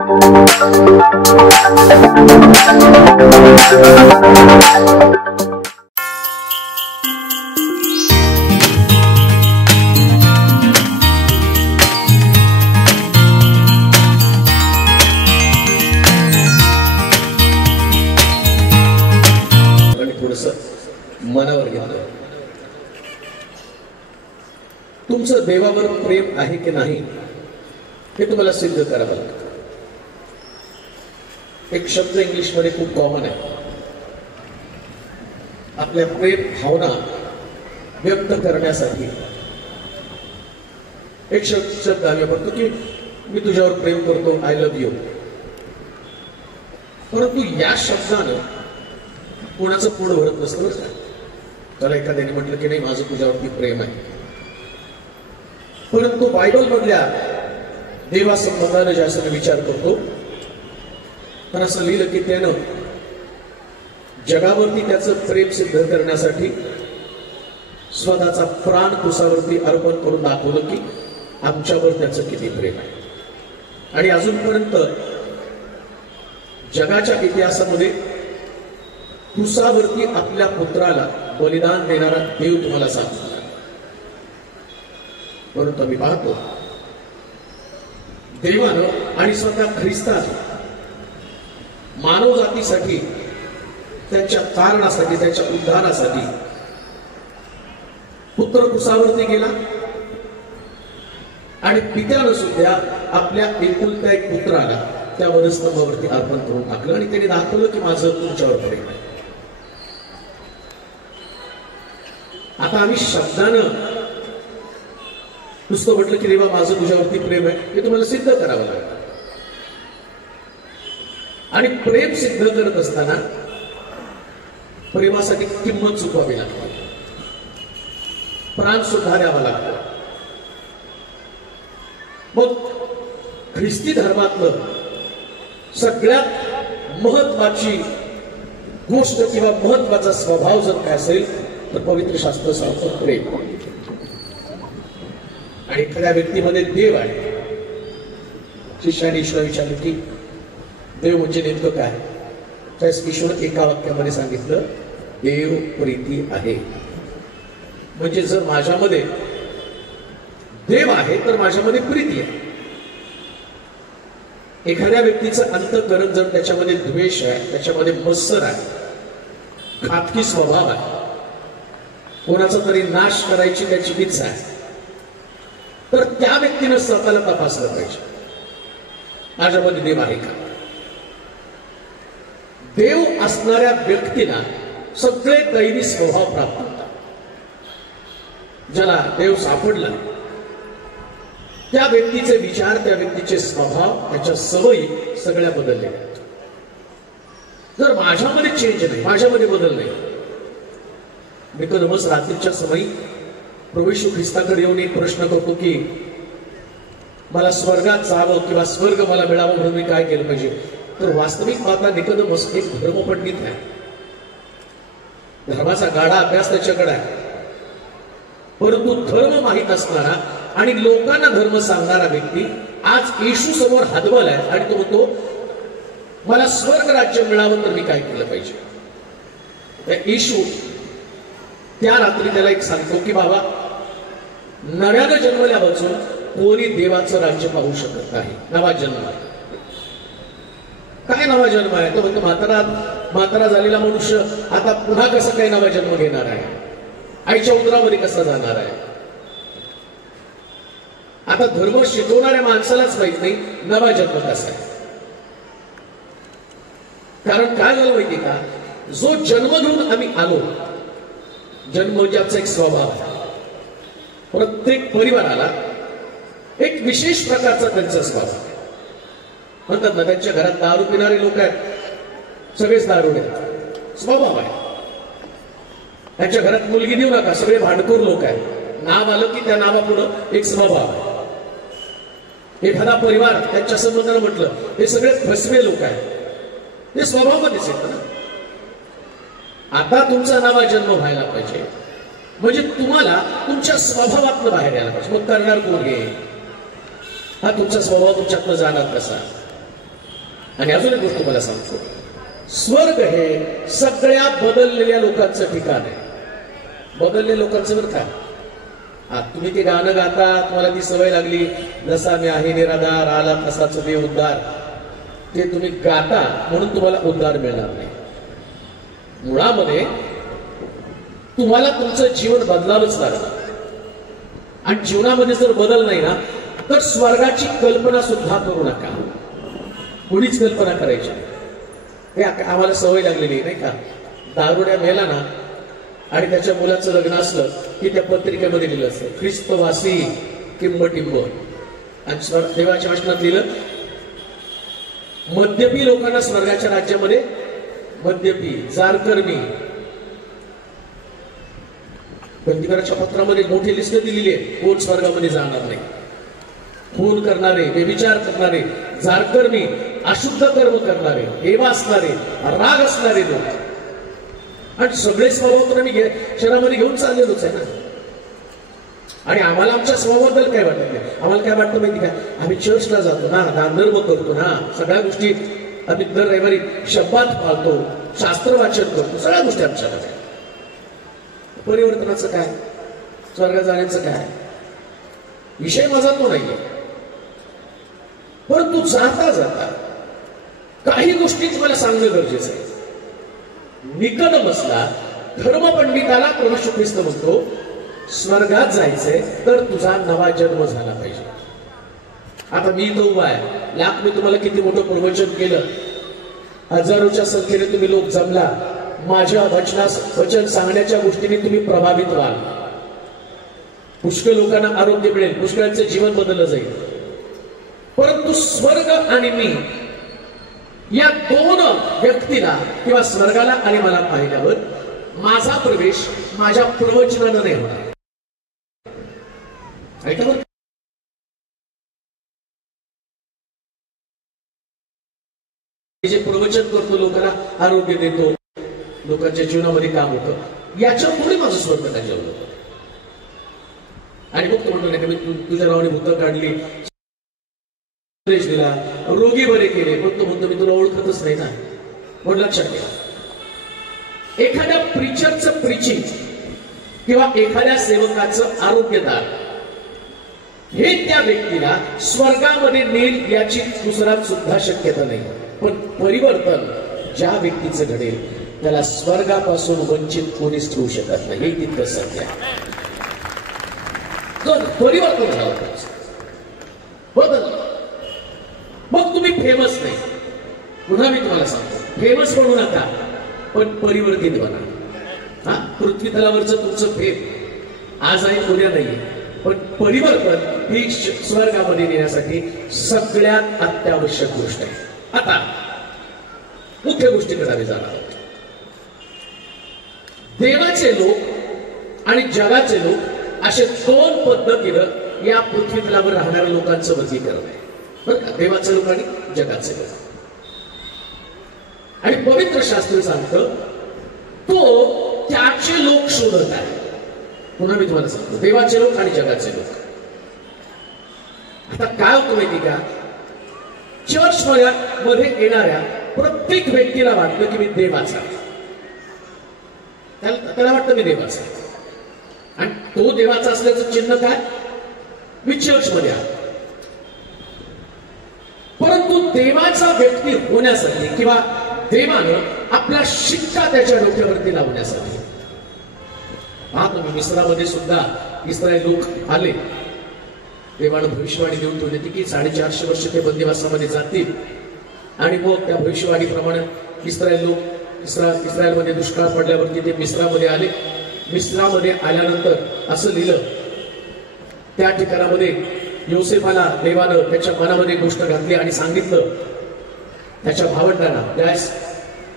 मनावर घेतलं. तुमचं देवावर प्रेम आहे की नाही हे तुम्हाला सिद्ध करावं लागतं. एक शब्द इंग्लिश मध्ये खूप कॉमन आहे. आपल्या प्रेम भावना व्यक्त करण्यासाठी एक शब्द आम्ही वापरतो की मी तुझ्यावर प्रेम करतो, आय लव्ह यू. परंतु या शब्दानं कोणाचं पुढं भरत नसतं का? त्याला एखाद्याने म्हटलं की नाही माझं तुझ्यावरती प्रेम आहे, परंतु बायबल मधल्या देवासंबंधाने ज्याचा विचार करतो तर असं लिहिलं की त्यानं जगावरती त्याचं प्रेम सिद्ध करण्यासाठी स्वतःचा प्राण तुझ्यावरती अर्पण करून दाखवलं की आमच्यावर त्याचं किती प्रेम आहे. आणि अजूनपर्यंत जगाच्या इतिहासामध्ये तुझ्यावरती आपल्या पुत्राला बलिदान देणारा देव तुम्हाला सांगतो. परंतु आम्ही पाहतो देवानं आणि स्वतः ख्रिस्तानं मानव जातीसाठी, त्यांच्या कारणासाठी, त्यांच्या उद्धारासाठी पुत्र कुसावरती गेला आणि पित्यानं सुद्धा आपल्या एकुलत्या एक पुत्राला त्या वधस्तंभावरती अर्पण करून टाकलं आणि त्यांनी दाखवलं की माझं तुमच्यावर प्रेम आहे. आता आम्ही शब्दानं नुसतं म्हटलं की देवा माझं तुझ्यावरती प्रेम आहे हे तुम्हाला सिद्ध करावं लागतं. आणि प्रेम सिद्ध करत असताना प्रेमासाठी किंमत चुकवावी लागते, प्राण सुद्धा द्यावा लागतो. मग ख्रिस्ती धर्मातलं सगळ्यात महत्वाची गोष्ट किंवा महत्वाचा स्वभाव जर काय असेल तर पवित्र शास्त्र सांगतं प्रेम. आणि एखाद्या व्यक्तीमध्ये देव आहे. शिष्याने ईश्वर विचारलं की देव म्हणजे नेमकं काय? त्यास ईश्वर एका वाक्यामध्ये सांगितलं देव प्रीती आहे. म्हणजे जर माझ्यामध्ये देव आहे तर माझ्यामध्ये प्रीती आहे. एखाद्या व्यक्तीचं अंतःकरण जर त्याच्यामध्ये द्वेष आहे, त्याच्यामध्ये मत्सर आहे, घातकी स्वभाव आहे, कोणाचा तरी नाश करायची त्याची इच्छा आहे, तर त्या व्यक्तीनं स्वतःला तपासलं पाहिजे माझ्यामध्ये देव आहे का? देव असणाऱ्या व्यक्तीला सगळे दैवी स्वभाव प्राप्त होतात. ज्याला देव सापडला त्या व्यक्तीचे विचार, त्या व्यक्तीचे स्वभाव, त्याच्या सवयी सगळ्या बदलल्या. जर माझ्यामध्ये चेंज नाही, माझ्यामध्ये बदल नाही, निकोदेमस रात्रीच्या समयी प्रभू येशू ख्रिस्ताकडे येऊन एक प्रश्न करतो की मला स्वर्गात जावं किंवा स्वर्ग मला मिळावं म्हणून मी काय केलं पाहिजे? तर वास्तविक पाहता निकोदेमस एक धर्मपंडित आहे. धर्माचा गाढा अभ्यास त्याच्याकडे आहे, परंतु धर्म माहित असणारा आणि लोकांना धर्म सांगणारा व्यक्ती आज येशू समोर हादवलाय आणि तो म्हणतो मला स्वर्ग राज्य मिळावं तर मी काय केलं पाहिजे? येशू त्या रात्री त्याला एक सांगतो की बाबा नव्यानं जन्मल्यापासून कोणी देवाचं राज्य पाहू शकत नाही. नवा जन्म आहे. काय नवा जन्म आहे? तो म्हणतो म्हातारा झालेला मनुष्य आता पुन्हा कसं काय नवा जन्म घेणार आहे? आईच्या उदरामध्ये कसा जाणार आहे? आता धर्म शिकवणाऱ्या माणसालाच माहित नाही नवा जन्म कसा आहे. कारण काय झालं माहिती का, जो जन्म घेऊन आम्ही आलो, जन्म म्हणजे आमचा एक स्वभाव आहे. प्रत्येक परिवाराला एक विशेष प्रकारचा त्यांचा स्वभाव आहे. म्हणतात ना त्यांच्या घरात दारू पिणारे लोक आहेत, सगळेच दारुडे आहेत, स्वभाव आहे. त्यांच्या घरात मुलगी देऊ नका, सगळे भांडखोर लोक आहेत, नाव आलं की त्या नावापुढं एक स्वभाव आहे. एखादा परिवार त्यांच्या संबंधानं म्हटलं हे सगळे फसवे लोक आहेत, हे स्वभावामध्येच येतं ना. आता तुमचा नवा जन्म व्हायला पाहिजे म्हणजे तुम्हाला तुमच्या स्वभावातनं बाहेर यायला पाहिजे. मग करणार कोण हे? हा तुमचा स्वभाव तुमच्यातनं जाणार कसा? आणि अजून एक गोष्ट तुम्हाला सांगतो, स्वर्ग हे सगळ्या बदललेल्या लोकांचं ठिकाण आहे. बदललेल्या लोकांचं बरं का, तुम्ही ते गाणं गाता, तुम्हाला ती सवय लागली, जसा मी आहे निराधार आला तसाच दे उद्धार, ते तुम्ही गाता म्हणून तुम्हाला उद्धार मिळणार नाही. मुळामध्ये तुम्हाला तुमचं जीवन बदलावंच लागणार. आणि जीवनामध्ये जर बदल नाही ना, तर स्वर्गाची कल्पना सुद्धा करू नका. कोणीच कल्पना करायची हे आम्हाला सवय लागलेली नाही का. दारुड्या मेला ना आणि त्याच्या मुलाचं लग्न असलं की त्या पत्रिकेमध्ये लिहिलं असतं ख्रिस्तवासी किंबटिंब. आणि देवाच्या वचनात लिहिलं, मद्यपी लोकांना स्वर्गाच्या राज्यामध्ये, मद्यपी जारकर्मी, बंदीकराच्या पत्रामध्ये मोठी लिस्ट दिलेली आहे कोण स्वर्गामध्ये जाणार नाही. खून करणारे, व्यभिचार करणारे, जारकर्मी, अशुद्ध कर्म करणारे, हेवा असणारे, राग असणारे लोक. आणि सगळे स्वभाव तर आम्ही शहरामध्ये घेऊन चाललेलोच आहे ना. आणि आम्हाला आमच्या स्वभावाबद्दल काय वाटत नाही. आम्हाला काय वाटतं माहिती का, आम्ही चर्चला जातो ना, दानधर्म करतो ना, सगळ्या गोष्टी आम्ही दर रविवारी शब्दात पाळतो, शास्त्र वाचन करतो, सगळ्या गोष्टी आमच्याकडे. परिवर्तनाचं काय, स्वर्गात जाण्याचं काय विषय माझा तो नाहीये. परंतु जाता जाता काही गोष्टी मला सांगणं गरजेचं आहे. निकोदेमसला धर्मपंडिताला प्रभू येशू ख्रिस्त म्हणतो, स्वर्गात जायचंय तर तुझा नवा जन्म झाला पाहिजे. आता मी तो उभा आहे, लाख मी तुम्हाला किती मोठं प्रवचन केलं, हजारोच्या संख्येने तुम्ही लोक जमला, माझ्या वचन सांगण्याच्या गोष्टीने तुम्ही प्रभावित व्हाल, पुष्कळ लोकांना आरोग्य मिळेल, पुष्कळांचं जीवन बदललं जाईल. परंतु स्वर्ग आणि मी या दोन व्यक्तीला किंवा स्वर्गाला आणि मला पाहिल्यावर माझा प्रवेश माझ्या प्रवचनानं नाही होणार. जे प्रवचन करतो, लोकांना आरोग्य देतो, लोकांच्या जीवनामध्ये काम होतं, याच्या पुढे माझं स्वर्ग त्याच्या होतं. आणि मग तो म्हणतो नाही का, मी तुझ्या नावाने भूतं काढली, दिला, रोगी बरे केले, पण तो म्हणतो मी तुला ओळखतच नाही ना. म्हणून लक्षात घ्या, एखाद्या प्रीचरचं प्रीचिंग किंवा एखाद्या सेवकाचं आरोग्यदान हे त्या व्यक्तीला स्वर्गामध्ये नेईल याची दुसऱ्यात सुद्धा शक्यता नाही. पण परिवर्तन ज्या व्यक्तीचं घडेल त्याला स्वर्गापासून वंचित कोणीच ठेवू शकत नाही. हे तितकं सत्य आहे. परिवर्तन झालं बदल. मग तुम्ही फेमस नाही, पुन्हा मी तुम्हाला सांगतो, फेमस बनू नका पण परिवर्तित बना. पृथ्वी तलावरचं तुमचं फेम आज आहे उद्या नाहीये, पण परिवर्तन ही स्वर्गामध्ये नेण्यासाठी सगळ्यात अत्यावश्यक गोष्ट आहे. आता मुख्य गोष्टीकडे आम्ही जाणार आहोत. देवाचे लोक आणि जगाचे लोक असे दोन पद्धतीनं या पृथ्वी तलावर राहणाऱ्या लोकांचं वर्गीकरण आहे. देवाचे लोक आणि जगाचे लोक. आणि पवित्र शास्त्र सांगतं तो त्याचे लोक शोधत आहे. पुन्हा मी तुम्हाला सांगतो, देवाचे लोक आणि जगाचे लोक. आता काय होतं माहिती का, चर्च मध्ये येणाऱ्या प्रत्येक व्यक्तीला वाटतं की मी देवाचा, त्याला वाटतं मी देवाचा. आणि तो देवाचा असल्याचं चिन्ह काय, मी चर्च मध्ये आहे. परंतु देवाचा व्यक्ती होण्यासाठी किंवा देवानं आपला शिक्का त्याच्या डोक्यावरती लावण्यासाठी, तुम्ही मिस्रामध्ये सुद्धा इस्रायल लोक आले, देवानं भविष्यवाणी देऊन ठेवली होती की 450 वर्ष ते बंदिवासामध्ये जातील. आणि मग त्या भविष्यवाणीप्रमाणे इस्रायल लोक इस्रायलमध्ये दुष्काळ पडल्यावरती ते मिस्रामध्ये आले. मिस्रामध्ये आल्यानंतर असं लिहिलं, त्या ठिकाणामध्ये योसेफाला देवानं त्याच्या मनामध्ये गोष्ट घातली आणि सांगितलं त्याच्या भावंडांना, त्यास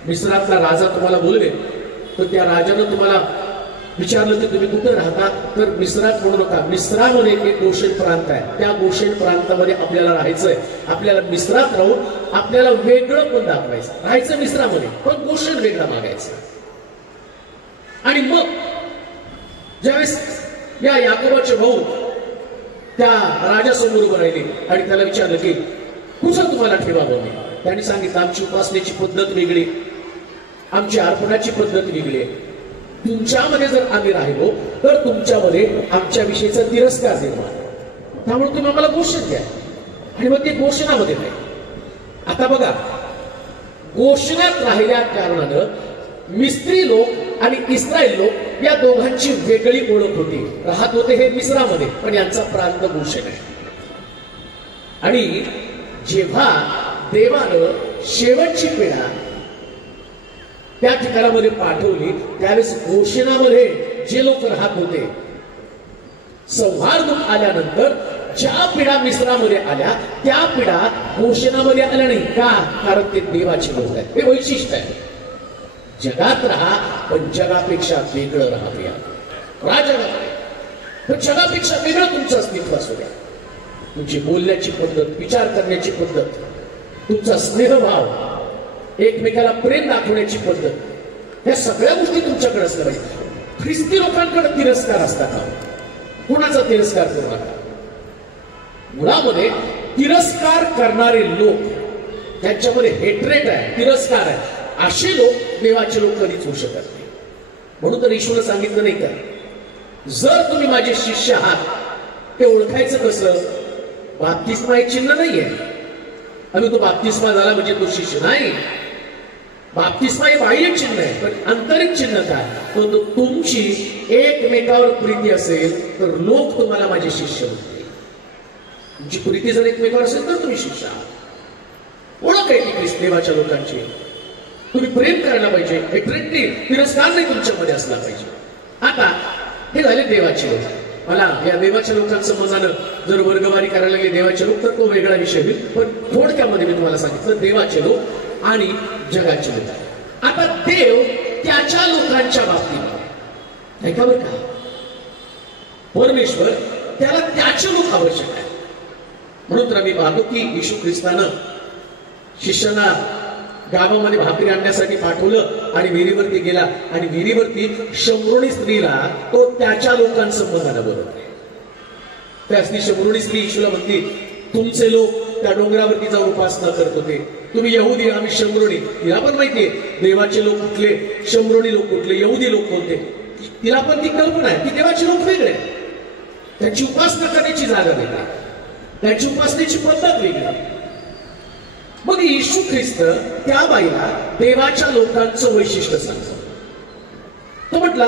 मिस्रातला राजा तुम्हाला बोलवे, तर त्या राजानं तुम्हाला विचारलं की तुम्ही कुठे राहता, तर मिस्रात म्हणू नका, मिस्रामध्ये एक गोशेन प्रांत आहे, त्या गोशेन प्रांतामध्ये आपल्याला राहायचंय. आपल्याला मिस्रात राहून आपल्याला वेगळं पण दाखवायचं, राहायचं मिस्रामध्ये पण गोशेन वेगळा मागायचं. आणि मग ज्यावेळेस या याकोबाचे भाऊ त्या राजासमोर उभं राहिले आणि त्याला विचारलं की कुठं तुम्हाला ठेवावं मी, त्यांनी सांगितलं आमची उपासनेची पद्धत वेगळी, आमची अर्पणाची पद्धत वेगळी आहे. तुमच्यामध्ये जर आम्ही राहिलो तर तुमच्यामध्ये आमच्याविषयीचा तिरस्कार निर्माण, त्यामुळे तुम्ही आम्हाला घोषण द्या. आणि मग ते घोषणामध्ये नाही. आता बघा, घोषणात राहिल्या कारणानं मिस्री लोक आणि इस्रायल लोक या दोघांची वेगळी ओळख होती. राहत होते हे मिस्रामध्ये, पण यांचा प्रांत घोषण आहे. आणि जेव्हा देवानं शेवटची पिढा त्या ठिकाणामध्ये पाठवली, त्यावेळेस घोषणामध्ये जे लोक राहत होते, संहार दूत आल्यानंतर ज्या पिढा मिस्रामध्ये आल्या त्या पिढा घोषणामध्ये आल्या नाही. का? कारण ते देवाचे लोक आहेत. हे वैशिष्ट्य आहे. जगात राहा पण जगापेक्षा वेगळं राहा. जगात पण जगापेक्षा वेगळं तुमचं अस्तित्व असू द्या. तुमची बोलण्याची पद्धत, विचार करण्याची पद्धत, तुमचा स्नेहभाव, एकमेकाला प्रेम दाखवण्याची पद्धत, या सगळ्या गोष्टी तुमच्याकडे असल्या पाहिजे. ख्रिस्ती लोकांकडे तिरस्कार असतात. कोणाचा तिरस्कार करू नका. मुळामध्ये तिरस्कार करणारे लोक, त्यांच्यामध्ये हेट्रेट आहे, तिरस्कार आहे, असे लोक देवाचे लोक कधीच होऊ शकत नाही. म्हणून तर ईश्वरने सांगितलं नाही का, जर तुम्ही माझे शिष्य आहात ते ओळखायचं कसं? बाप्तिस्मा एक चिन्ह नाहीये. आम्ही तो बाप्तिस्मा झाला म्हणजे तो शिष्य नाही. बाप्तिस्मा हे बाह्य चिन्ह आहे, पण आंतरिक चिन्ह काय? तो तुमची एकमेकावर प्रीती असेल तर लोक तुम्हाला माझे शिष्य होते. तुमची प्रीती जर एकमेकावर असेल तर तुम्ही शिष्य आहात. ओळख आहे ती ख्रिस्त देवाच्या लोकांची. तुम्ही प्रेम करायला पाहिजे, हेट्रेटनी तिरस्कार नाही तुमच्यामध्ये असला पाहिजे. आता हे झाले देवाचे लोक. मला या देवाच्या लोकांचं मनानं जर वर्गवारी करायला लागले देवाचे लोक तर तो वेगळा विषय होईल. पण थोडक्यामध्ये मी तुम्हाला सांगितलं देवाचे लोक आणि जगाचे लोक. आता देव त्याच्या लोकांच्या बाबतीत ऐका बरं का, परमेश्वर त्याला त्याचे लोक आवश्यक आहे. म्हणून तर आम्ही पाहतो की येशू ख्रिस्तानं शिष्यांना गावामध्ये भाकरी आणण्यासाठी पाठवलं आणि विहिरीवरती गेला आणि विहिरीवरती शंभरुणी स्त्रीला तो त्याच्या लोकांचं मनानं बरोबर. त्या स्त्री शंभरुणी स्त्री येशूला म्हणते, तुमचे लोक त्या डोंगरावरती जाऊन उपासना करत होते, तुम्ही यहुदी आम्ही शंभरुणी. तिला पण माहितीये देवाचे लोक कुठले, शंभरुणी लोक कुठले, यहुदी लोक कोणते. तिला पण ती कल्पना आहे की देवाचे लोक वेगळे, त्यांची उपासना करण्याची जागा वेगळी, त्यांची उपासनेची पद्धत वेगळी. मग येशू ख्रिस्त त्या बाईला देवाच्या लोकांचं वैशिष्ट्य सांगतो. तो म्हटला,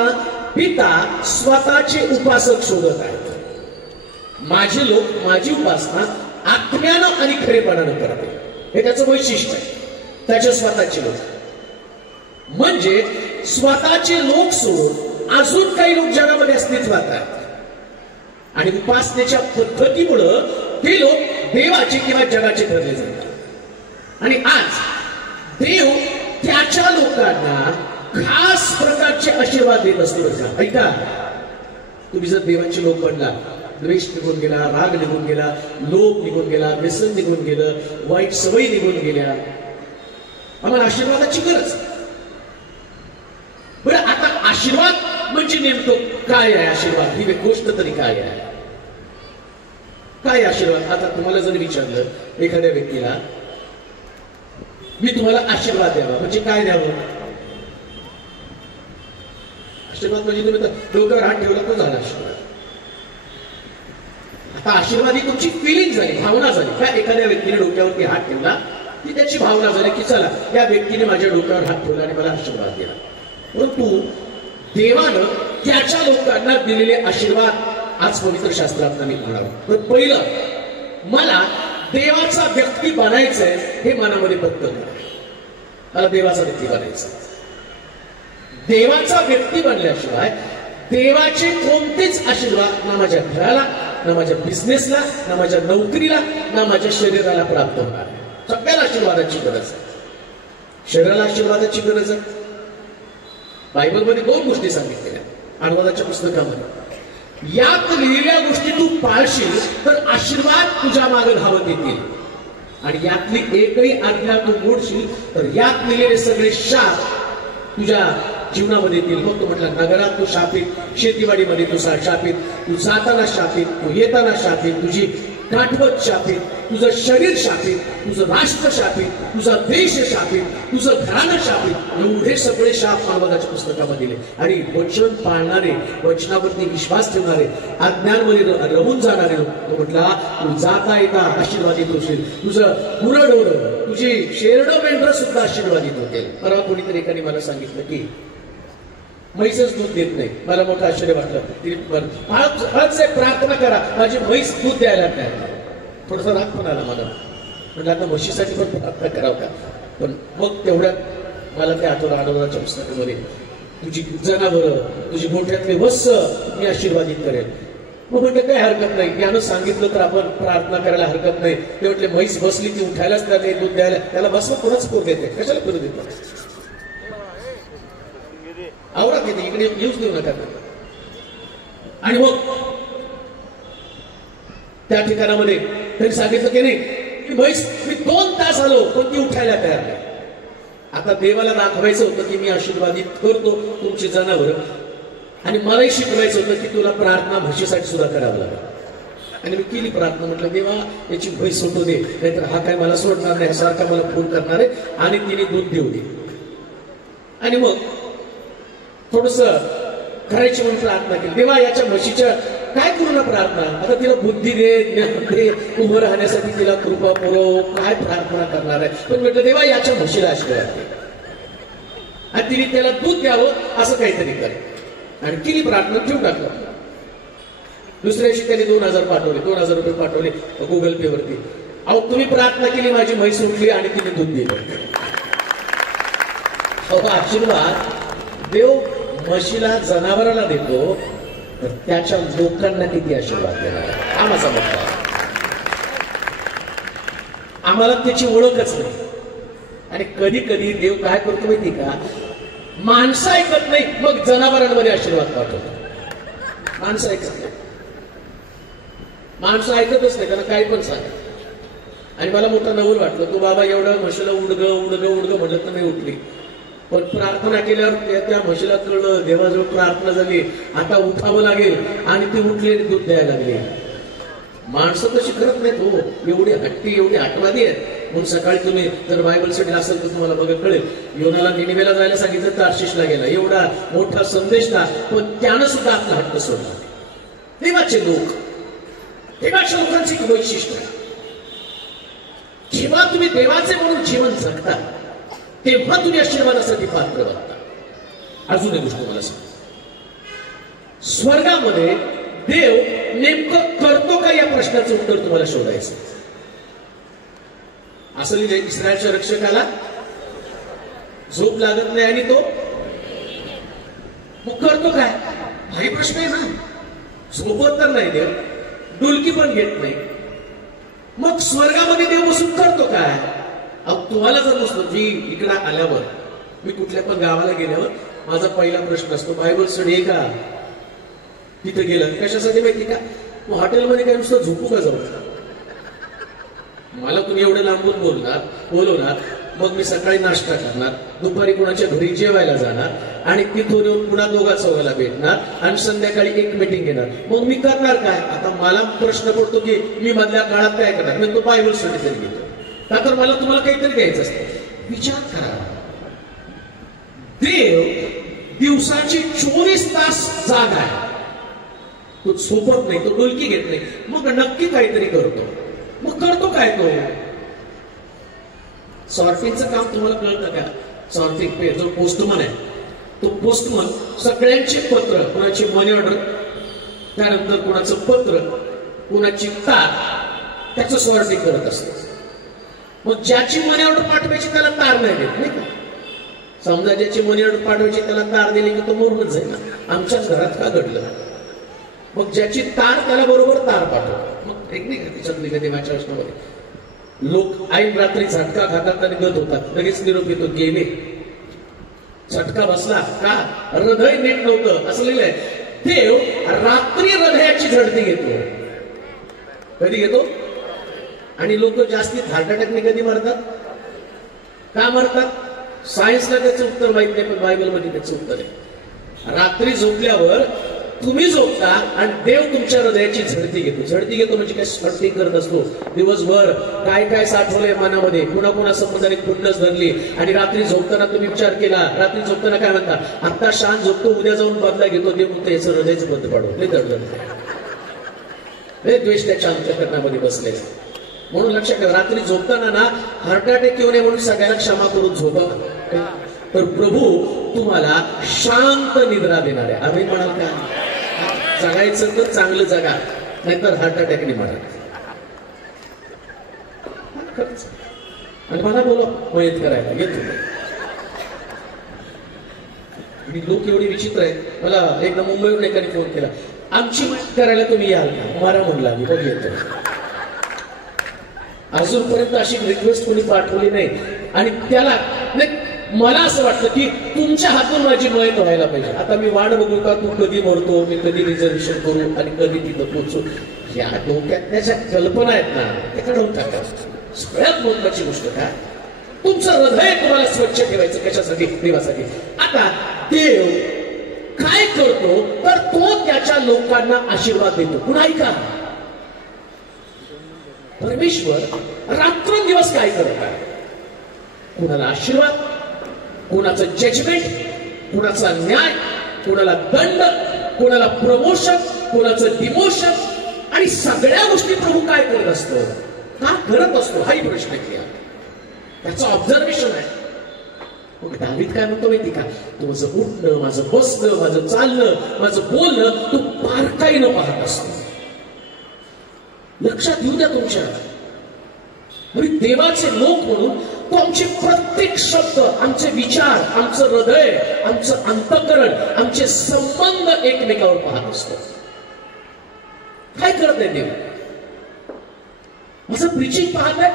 पिता स्वतःचे उपासक शोधत आहेत. माझे लोक माझी उपासना आत्म्यानं आणि खरेपणानं करते. हे त्याचं वैशिष्ट्य आहे. त्याचे स्वतःचे लोक म्हणजे स्वतःचे लोक सोडून अजून काही लोक जगामध्ये अस्तित्वात आहेत आणि उपासनेच्या पद्धतीमुळं ते लोक देवाचे किंवा जगाचे ठरले जातात. आणि आज देव त्याच्या लोकांना खास प्रकारचे आशीर्वाद देत असतो. ऐका, तुम्ही जर देवाचे लोक बनला, द्वेष निघून गेला, राग निघून गेला, लोभ निघून गेला, व्यसन निघून गेलं, वाईट सवयी निघून गेल्या, आम्हाला आशीर्वादाची गरज. बरं, आता आशीर्वाद म्हणजे नेमकं काय आहे? आशीर्वाद ही गोष्ट तरी काय आहे? काय आशीर्वाद? आता तुम्हाला जर विचारलं एखाद्या व्यक्तीला, मी तुम्हाला आशीर्वाद द्यावा म्हणजे काय द्यावं? आशीर्वाद म्हणजे तुम्ही डोक्यावर हात ठेवला तो झाला आशीर्वाद. आता आशीर्वाद ही तुमची फिलिंग झाली, भावना झाली. काय एखाद्या व्यक्तीने डोक्यावरती हात ठेवला की त्याची भावना झाली की चला या व्यक्तीने माझ्या डोक्यावर हात ठेवला आणि मला आशीर्वाद दिला. परंतु देवानं त्याच्या लोकांना दिलेले आशीर्वाद आज पवित्र शास्त्रात मी म्हणावं. तर पहिलं, मला देवाचा व्यक्ती बनायचंय हे मनामध्ये पक्क. मला देवाचा व्यक्ती बनायचा. देवाचा व्यक्ती बनल्याशिवाय देवाचे कोणतेच आशीर्वाद ना माझ्या घराला, ना माझ्या बिझनेसला, ना माझ्या नोकरीला, ना माझ्या शरीराला प्राप्त होणार. सगळ्याला आशीर्वादाची गरज आहे. शरीराला आशीर्वादाची गरज आहे. बायबलमध्ये 2 गोष्टी सांगितलेल्या अनुवादाच्या पुस्तकामध्ये. यात लिहिलेल्या गोष्टी तू पाळशील तर आशीर्वाद तुझ्या मागे धावत येतील, आणि यातली एकही आज्ञा तू मोडशील तर यात लिहिलेले सगळे शाप तुझ्या जीवनामध्ये येतील. मग तो म्हटला, नगरात तू शापित, शेतीवाडीमध्ये तू शापित, तू जाताना शापित, तू येताना शापित, तुझी काठवत शापित, तुझं शरीर शापित, तुझं राष्ट्र शापित, तुझा देश शापित, तुझं घराणं शापित, एवढे सगळे शाप मानवाच्या पुस्तकामध्ये दिले. आणि वचन पाळणारे, वचनावरती विश्वास ठेवणारे, आज्ञांमध्ये रमून जाणारे तो म्हटला तू जाता येता आशीर्वादित होशील, तुझं गुरढोर, तुझी शेरडं मेंढरं सुद्धा आशीर्वादित होतील. परवा कोणीतरी एकाने मला सांगितलं की म्हैसच दूध देत नाही. मला मोठं आश्चर्य वाटलं. हळच प्रार्थना करा, माझी म्हैस दूध द्यायला काय. थोडासा राग पण आला मला. म्हणजे आता म्हशीसाठी पण प्रार्थना करावं का. पण मग तेवढ्यात मला ते आठवलं आठवड्याच्या पुस्तकामध्ये तुझी जनावरं, तुझी मोठ्यातले वत्स मी आशीर्वादित करेल. मग म्हटलं काही हरकत नाही, यानं सांगितलं तर आपण प्रार्थना करायला हरकत नाही. ते म्हटले म्हैस बसली ती उठायलाच त्याला दूध द्यायला, त्याला बसवा कोणाच पोर देते, कशाला करू देत. आवडत येते इकडे येऊच देऊ नका. आणि मग त्या ठिकाणामध्ये त्यांनी सांगितलं की नाही की म्हैस मी 2 तास आलो पण ती उठायला तयार नाही. आता देवाला दाखवायचं होतं की मी आशीर्वादित करतो तुमची जनावर, आणि मलाही शिकवायचं होतं की तुला प्रार्थना म्हशीसाठी सुद्धा करावं लागेल. आणि मी केली प्रार्थना. म्हटलं देवा याची म्हैस सोडू दे, नाहीतर हा काय मला सोडणार नाही, सारखा मला फोन करणार आहे. आणि तिने दूध देऊ दे. आणि मग थोडस करायची म्हणून प्रार्थना केली. देवा याच्या म्हशीच्या काय करू ना प्रार्थना, आता तिला बुद्धी दे, ज्ञान दे, उभं राहण्यासाठी तिला कृपा पुरव, काय प्रार्थना करणार आहे. पण म्हटलं देवा याच्या म्हशीला आशीर्वाद दे आणि तिने त्याला दूध द्यावं असं काहीतरी कर. आणि केली प्रार्थना, ठेवून टाकलं. दुसऱ्या दिवशी त्याने 2000 पाठवले, 2000 रुपये पाठवले गुगल पे वरती. अहो तुम्ही प्रार्थना केली, माझी म्हैस उठली आणि तिने दूध दिलं. आशीर्वाद देव म्हशीला, जनावराला देतो, तर त्याच्या लोकांना किती आशीर्वाद देणार हा माझा मुद्दा. आम्हाला त्याची ओळखच नाही. आणि कधी कधी देव काय करतो माहिती का, माणसं ऐकत नाही मग जनावरांमध्ये आशीर्वाद पाठवतो. माणसं ऐकत नाही, माणसं ऐकतच नाही, त्यांना काही पण सांग. आणि मला मोठं नवल वाटलं, तू बाबा एवढं म्हशीला उडग उडग उडग म्हणत तर नाही उठली. पण प्रार्थना केल्यावर त्या म्हशीला कळलं देवाजवळ प्रार्थना झाली, आता उठावं लागेल, आणि ती उठली दूध द्यायला लागली. माणसं तशी करत नाहीत हो, एवढी हट्टी, एवढी आठवादी आहेत. म्हणून सकाळी तुम्ही जर बायबल स्टडी असेल तर तुम्हाला बघत कळेल, योनाला निनिवेला जायला सांगितलं, तार्शिषला गेला, एवढा मोठा संदेश ना, पण त्यानं सुद्धा आपला हट्ट सोडला. देवाचे लोक, देवाच्या लोकांची एक वैशिष्ट्य आहे, जेव्हा तुम्ही देवाचे म्हणून जीवन जगता तेव्हा तुम्ही आशीर्वादासाठी पात्र बनता. अजून एक गोष्ट मला सांग, स्वर्गामध्ये देव नेमकं करतो का या प्रश्नाचं उत्तर तुम्हाला शोधायचं. असं लिहिलंय, इस्रायलच्या रक्षकाला झोप लागत नाही आणि तो मग करतो काय, हाही प्रश्न आहे ना. झोपत तर नाही देव, डुलकी पण घेत नाही, मग स्वर्गामध्ये देव बसून करतो काय. तुम्हाला जर नसतो, जी इकडे आल्यावर, मी कुठल्या पण गावाला गेल्यावर माझा पहिला प्रश्न असतो, बायबल स्टडी आहे का. तिथे गेलं कशासाठी माहिती का, मग हॉटेलमध्ये काय नुसतं झोपू का जाऊ. मला तुम्ही एवढं लांबून बोलवणार, मग मी सकाळी नाश्ता करणार, दुपारी कुणाच्या घरी जेवायला जाणार, आणि तिथून येऊन पुन्हा 2-4 भेटणार, आणि संध्याकाळी एक मीटिंग घेणार. मग मी करणार काय. आता मला प्रश्न पडतो की मी मधल्या काळात काय करणार. मी तो बायबल स्टडी तरी घेतो का, तर मला तुम्हाला काहीतरी द्यायचं असतं. विचार करा, देव दिवसाची 24 तास जागा आहे, तो झोपत नाही, तो डुलकी घेत नाही, मग नक्की काहीतरी करतो. मग करतो काय तो. सॉर्टिंगचं काम तुम्हाला कळतं का. सॉर्टिंग पे जो पोस्टमन आहे, तो पोस्टमन सगळ्यांचे पत्र, कुणाची मनी ऑर्डर, त्यानंतर कुणाचं पत्र, कुणाची तार, त्याचं सॉर्टिंग करत असतो. मग ज्याची मनी ऑर्डर पाठवायची त्याला तार नाही देत, नाही का. समजा ज्याची मनी ऑर्डर पाठवायची त्याला तार दिली की तो मोडून जाईल ना. आमच्याच घरात का घडलं. मग ज्याची तार त्याला बरोबर तार पाठव. मग एक नाही का त्याच्यातली कधी माझ्या प्रश्नामध्ये लोक ऐन रात्री झटका खातात आणि गत होतात, लगेच निरोप येतो गेले. झटका बसला का, हृदय नीट नव्हतं असं लिहिलंय. देव रात्री हृदयाची झडती घेतो. कधी घेतो. आणि लोक जास्तीत हार्ट अटॅकने कधी मरतात, का मरतात. सायन्सला त्याचं उत्तर माहित नाही, पण बायबलमध्ये त्याचं उत्तर आहे. रात्री झोपल्यावर तुम्ही झोपता आणि देव तुमच्या हृदयाची झडती घेतो. झडती घेतो म्हणजे काय, स्मरती करत असतो दिवसभर, काय काय साठवलंय मनामध्ये, कुणा संबंधाने खुन्नस धरली, आणि रात्री झोपताना तुम्ही विचार केला, रात्री झोपताना काय म्हणता, आता शांत झोपतो, उद्या जाऊन बदला घेतो, देव म्हणतो याचं हृदयच बंद पाडू, लय दडदड, लय द्वेष त्याच्या अंतःकरणामध्ये बसले. म्हणून लक्षात ठेवा, रात्री झोपताना ना हार्ट अटॅक येऊ नये म्हणून सगळ्यांना क्षमा करून झोपा, तर प्रभू तुम्हाला शांत निद्रा देणार आहे. आम्ही म्हणाल का, जगायचं तर चांगलं जगा, नाहीतर हार्ट अटॅकने मरा. आणि मला बोला मयत करायला येतो. लोक एवढे विचित्र आहेत. मला एकदा मुंबईवरून एकाने फोन केला, आमची मयत करायला तुम्ही याल का? मला म्हणला मी बघ येतो. अजूनपर्यंत अशी रिक्वेस्ट कोणी पाठवली नाही. आणि त्याला मला असं वाटतं की तुमच्या हातून माझी मयत व्हायला पाहिजे. आता मी वाट बघू का, तू कधी मरतो, मी कधी रिझर्वेशन करू आणि कधी तिथं पोहोचू, या डोक्यात त्याच्या कल्पना आहेत ना, त्या काढून टाका. सगळ्यात महत्वाची गोष्ट काय, तुमचं हृदय तुम्हाला स्वच्छ ठेवायचं. कशासाठी? देवासाठी. आता देव काय करतो, तर तो त्याच्या लोकांना आशीर्वाद देतो. पुन्हा ऐका, परमेश्वर रात्रंदिवस काय करत आहे, कुणाला आशीर्वाद, कुणाचं जजमेंट, कुणाचा न्याय, कुणाला दंड, कुणाला प्रमोशन, कुणाचं डिमोशन, आणि सगळ्या गोष्टी प्रभू काय करत असतो, का करत असतो, हाही प्रश्न केला. त्याचं ऑब्झर्वेशन आहे. मग दावीद काय म्हणतो माहिती का, तुझं उठणं, माझं बसणं, माझं चालणं, माझं बोलणं तू बारकाईनं पाहत असतो. लक्षात येऊ द्या तुमच्या, देवाचे लोक म्हणून तो आमचे प्रत्येक शब्द, आमचे विचार, आमचं हृदय, आमचं अंतःकरण, आमचे संबंध एकमेकावर पाहत असतो. काय करत आहे देव? माझं प्रीचिंग पाहत आहे.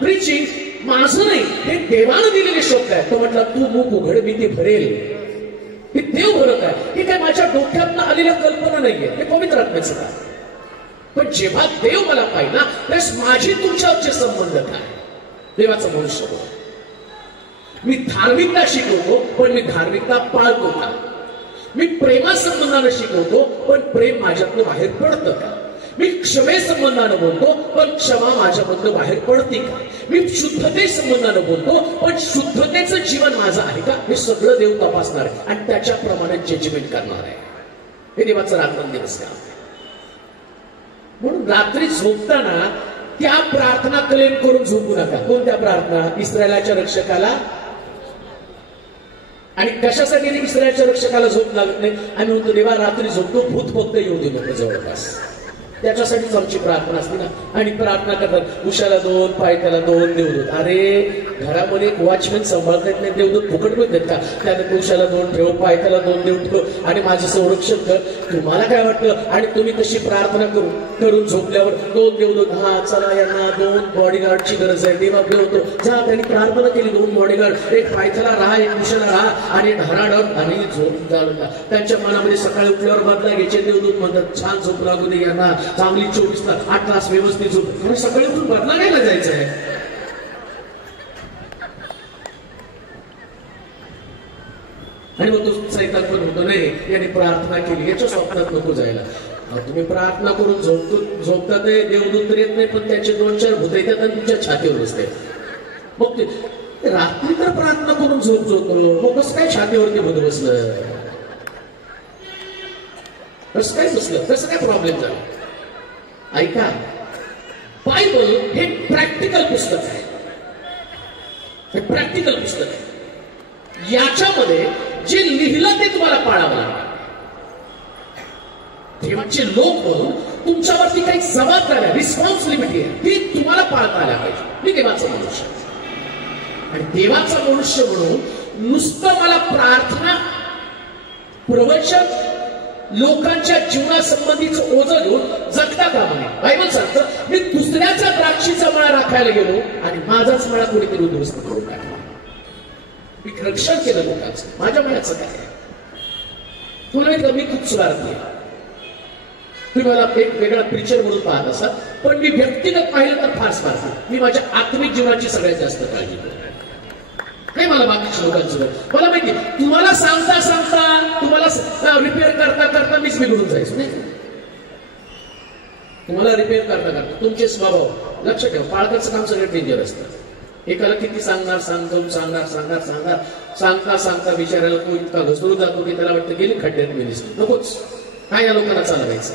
प्रीचिंग माझं नाही, हे देवानं दिलेले शब्द आहे. तो म्हटला तू मुख उघड मी ते भरेल. हे देव भरत आहे. हे काय माझ्या डोक्यातनं आलेल्या कल्पना नाहीये, हे पवित्र आत्म्याचं काय. पण जेव्हा देव मला पाहिला त्यास माझी तुमच्यावरचे संबंध काय, देवाचा मनुष्य. मी धार्मिकता शिकवतो पण मी धार्मिकता पाळतो का? मी प्रेमासंबंधानं शिकवतो पण प्रेम माझ्यातनं बाहेर पडतं का? मी क्षमे संबंधानं बोलतो पण क्षमा माझ्यामधनं बाहेर पडते का? मी शुद्धते संबंधानं बोलतो पण शुद्धतेचं जीवन माझं आहे का? हे सगळं देव तपासणार आहे आणि त्याच्याप्रमाणे जजमेंट करणार आहे. हे देवाचं रात्रंदिवस काम. म्हणून रात्री झोपताना त्या प्रार्थना क्लेम करून झोपू नका. कोणत्या प्रार्थना? इस्रायलाच्या रक्षकाला. आणि कशासाठी इस्रायलच्या रक्षकाला झोप लागत नाही? आम्ही म्हणतो देवा रात्री झोपतो, भूत फक्त येऊ दे नको जवळपास. त्याच्यासाठीच आमची प्रार्थना असते ना. आणि प्रार्थना करतात, उशाला 2, पायथ्याला 2 देवदूत. अरे घरामध्ये एक वॉचमॅन सांभाळता येत नाही, देवदूत फुकट पण देत का? त्यानंतर उशाला 2 ठेव, पायथ्याला 2 देव ठेव आणि माझं संरक्षण कर. तुम्हाला काय वाटतं? आणि तुम्ही तशी प्रार्थना करून झोपल्यावर 2 देवदूत, हा चला यांना 2 बॉडीगार्डची गरज आहे. देव आपले होतो, जा त्यांनी प्रार्थना केली, 2 बॉडीगार्ड, एक पायथ्याला राहा, एक उशाला राहा आणि धाराडर आणि झोप झालं. त्यांच्या मनामध्ये सकाळी उठल्यावर बदला घ्यायचे. देवदूत म्हणतात छान झोप लागू दे यांना, चांगली 24 तास 8 तास व्यवस्थित झोप. कारण सकाळी उठून बदला घ्यायला जायचं आहे. आणि मग तो सैतान पण होतो, नाही याने प्रार्थना केली, याच्या स्वप्नात नको जायला. तुम्ही प्रार्थना करून झोपतात, देवदूत येत नाही पण त्याचे 2-4 भूत येतात आणि तुमच्या छातीवर बसते. मग रात्री तर प्रार्थना करून झोपतो, मग कसं काय छातीवरती भूत बसलं? कसं काय बसलं? कसं काय प्रॉब्लेम झाला? ऐका, बायबल हे प्रॅक्टिकल पुस्तक आहे. हे प्रॅक्टिकल पुस्तक आहे. याच्यामध्ये जे लिहिलं ते तुम्हाला पाळावं लागेल. देवाचे लोक म्हणून तुमच्यावरती काही जबाबदारी, रिस्पॉन्सिबिलिटी आहे, ती तुम्हाला पाळता आल्या पाहिजे. मी देवाचा मनुष्य आणि देवाचा मनुष्य म्हणून नुसतं मला प्रार्थना, प्रवचन, लोकांच्या जीवनासंबंधीचं ओझं घेऊन जगता कामा नये. बायबल सांगतं, मी दुसऱ्याचा द्राक्षीचा मळा राखायला गेलो आणि माझाच मळा कोणीतरी उद्ध्वस्त करून टाकला. मी रक्षण केलं लोकांचं, माझ्या मळ्याचं काय? तुला मी खूप स्वार्थी आहे. तुम्ही मला एक वेगळा प्रीचर म्हणून पाहत असाल, पण मी व्यक्तिगत पाहिलं तर फार स्वार्थी. मी माझ्या आत्मिक जीवनाची सगळ्यात जास्त काळजी करतो. नाही मला बाकीच्या लोकांचं मला माहिती तुम्हाला सांगता सांगता तुम्हाला रिपेअर करता करता मीच बिघडून जायचं नाही. तुम्हाला रिपेअर करता करता तुमचे स्वभाव लक्षात ठेवा. पाळकाचं काम सगळं डेंजर असतं. एकाला किती सांगणार सांगता सांगता बिचारायला तो इतका घसरून जातो की त्याला वाटतं गेली खड्ड्यात मी दिसतो नकोच काय या लोकांना चालवायचं.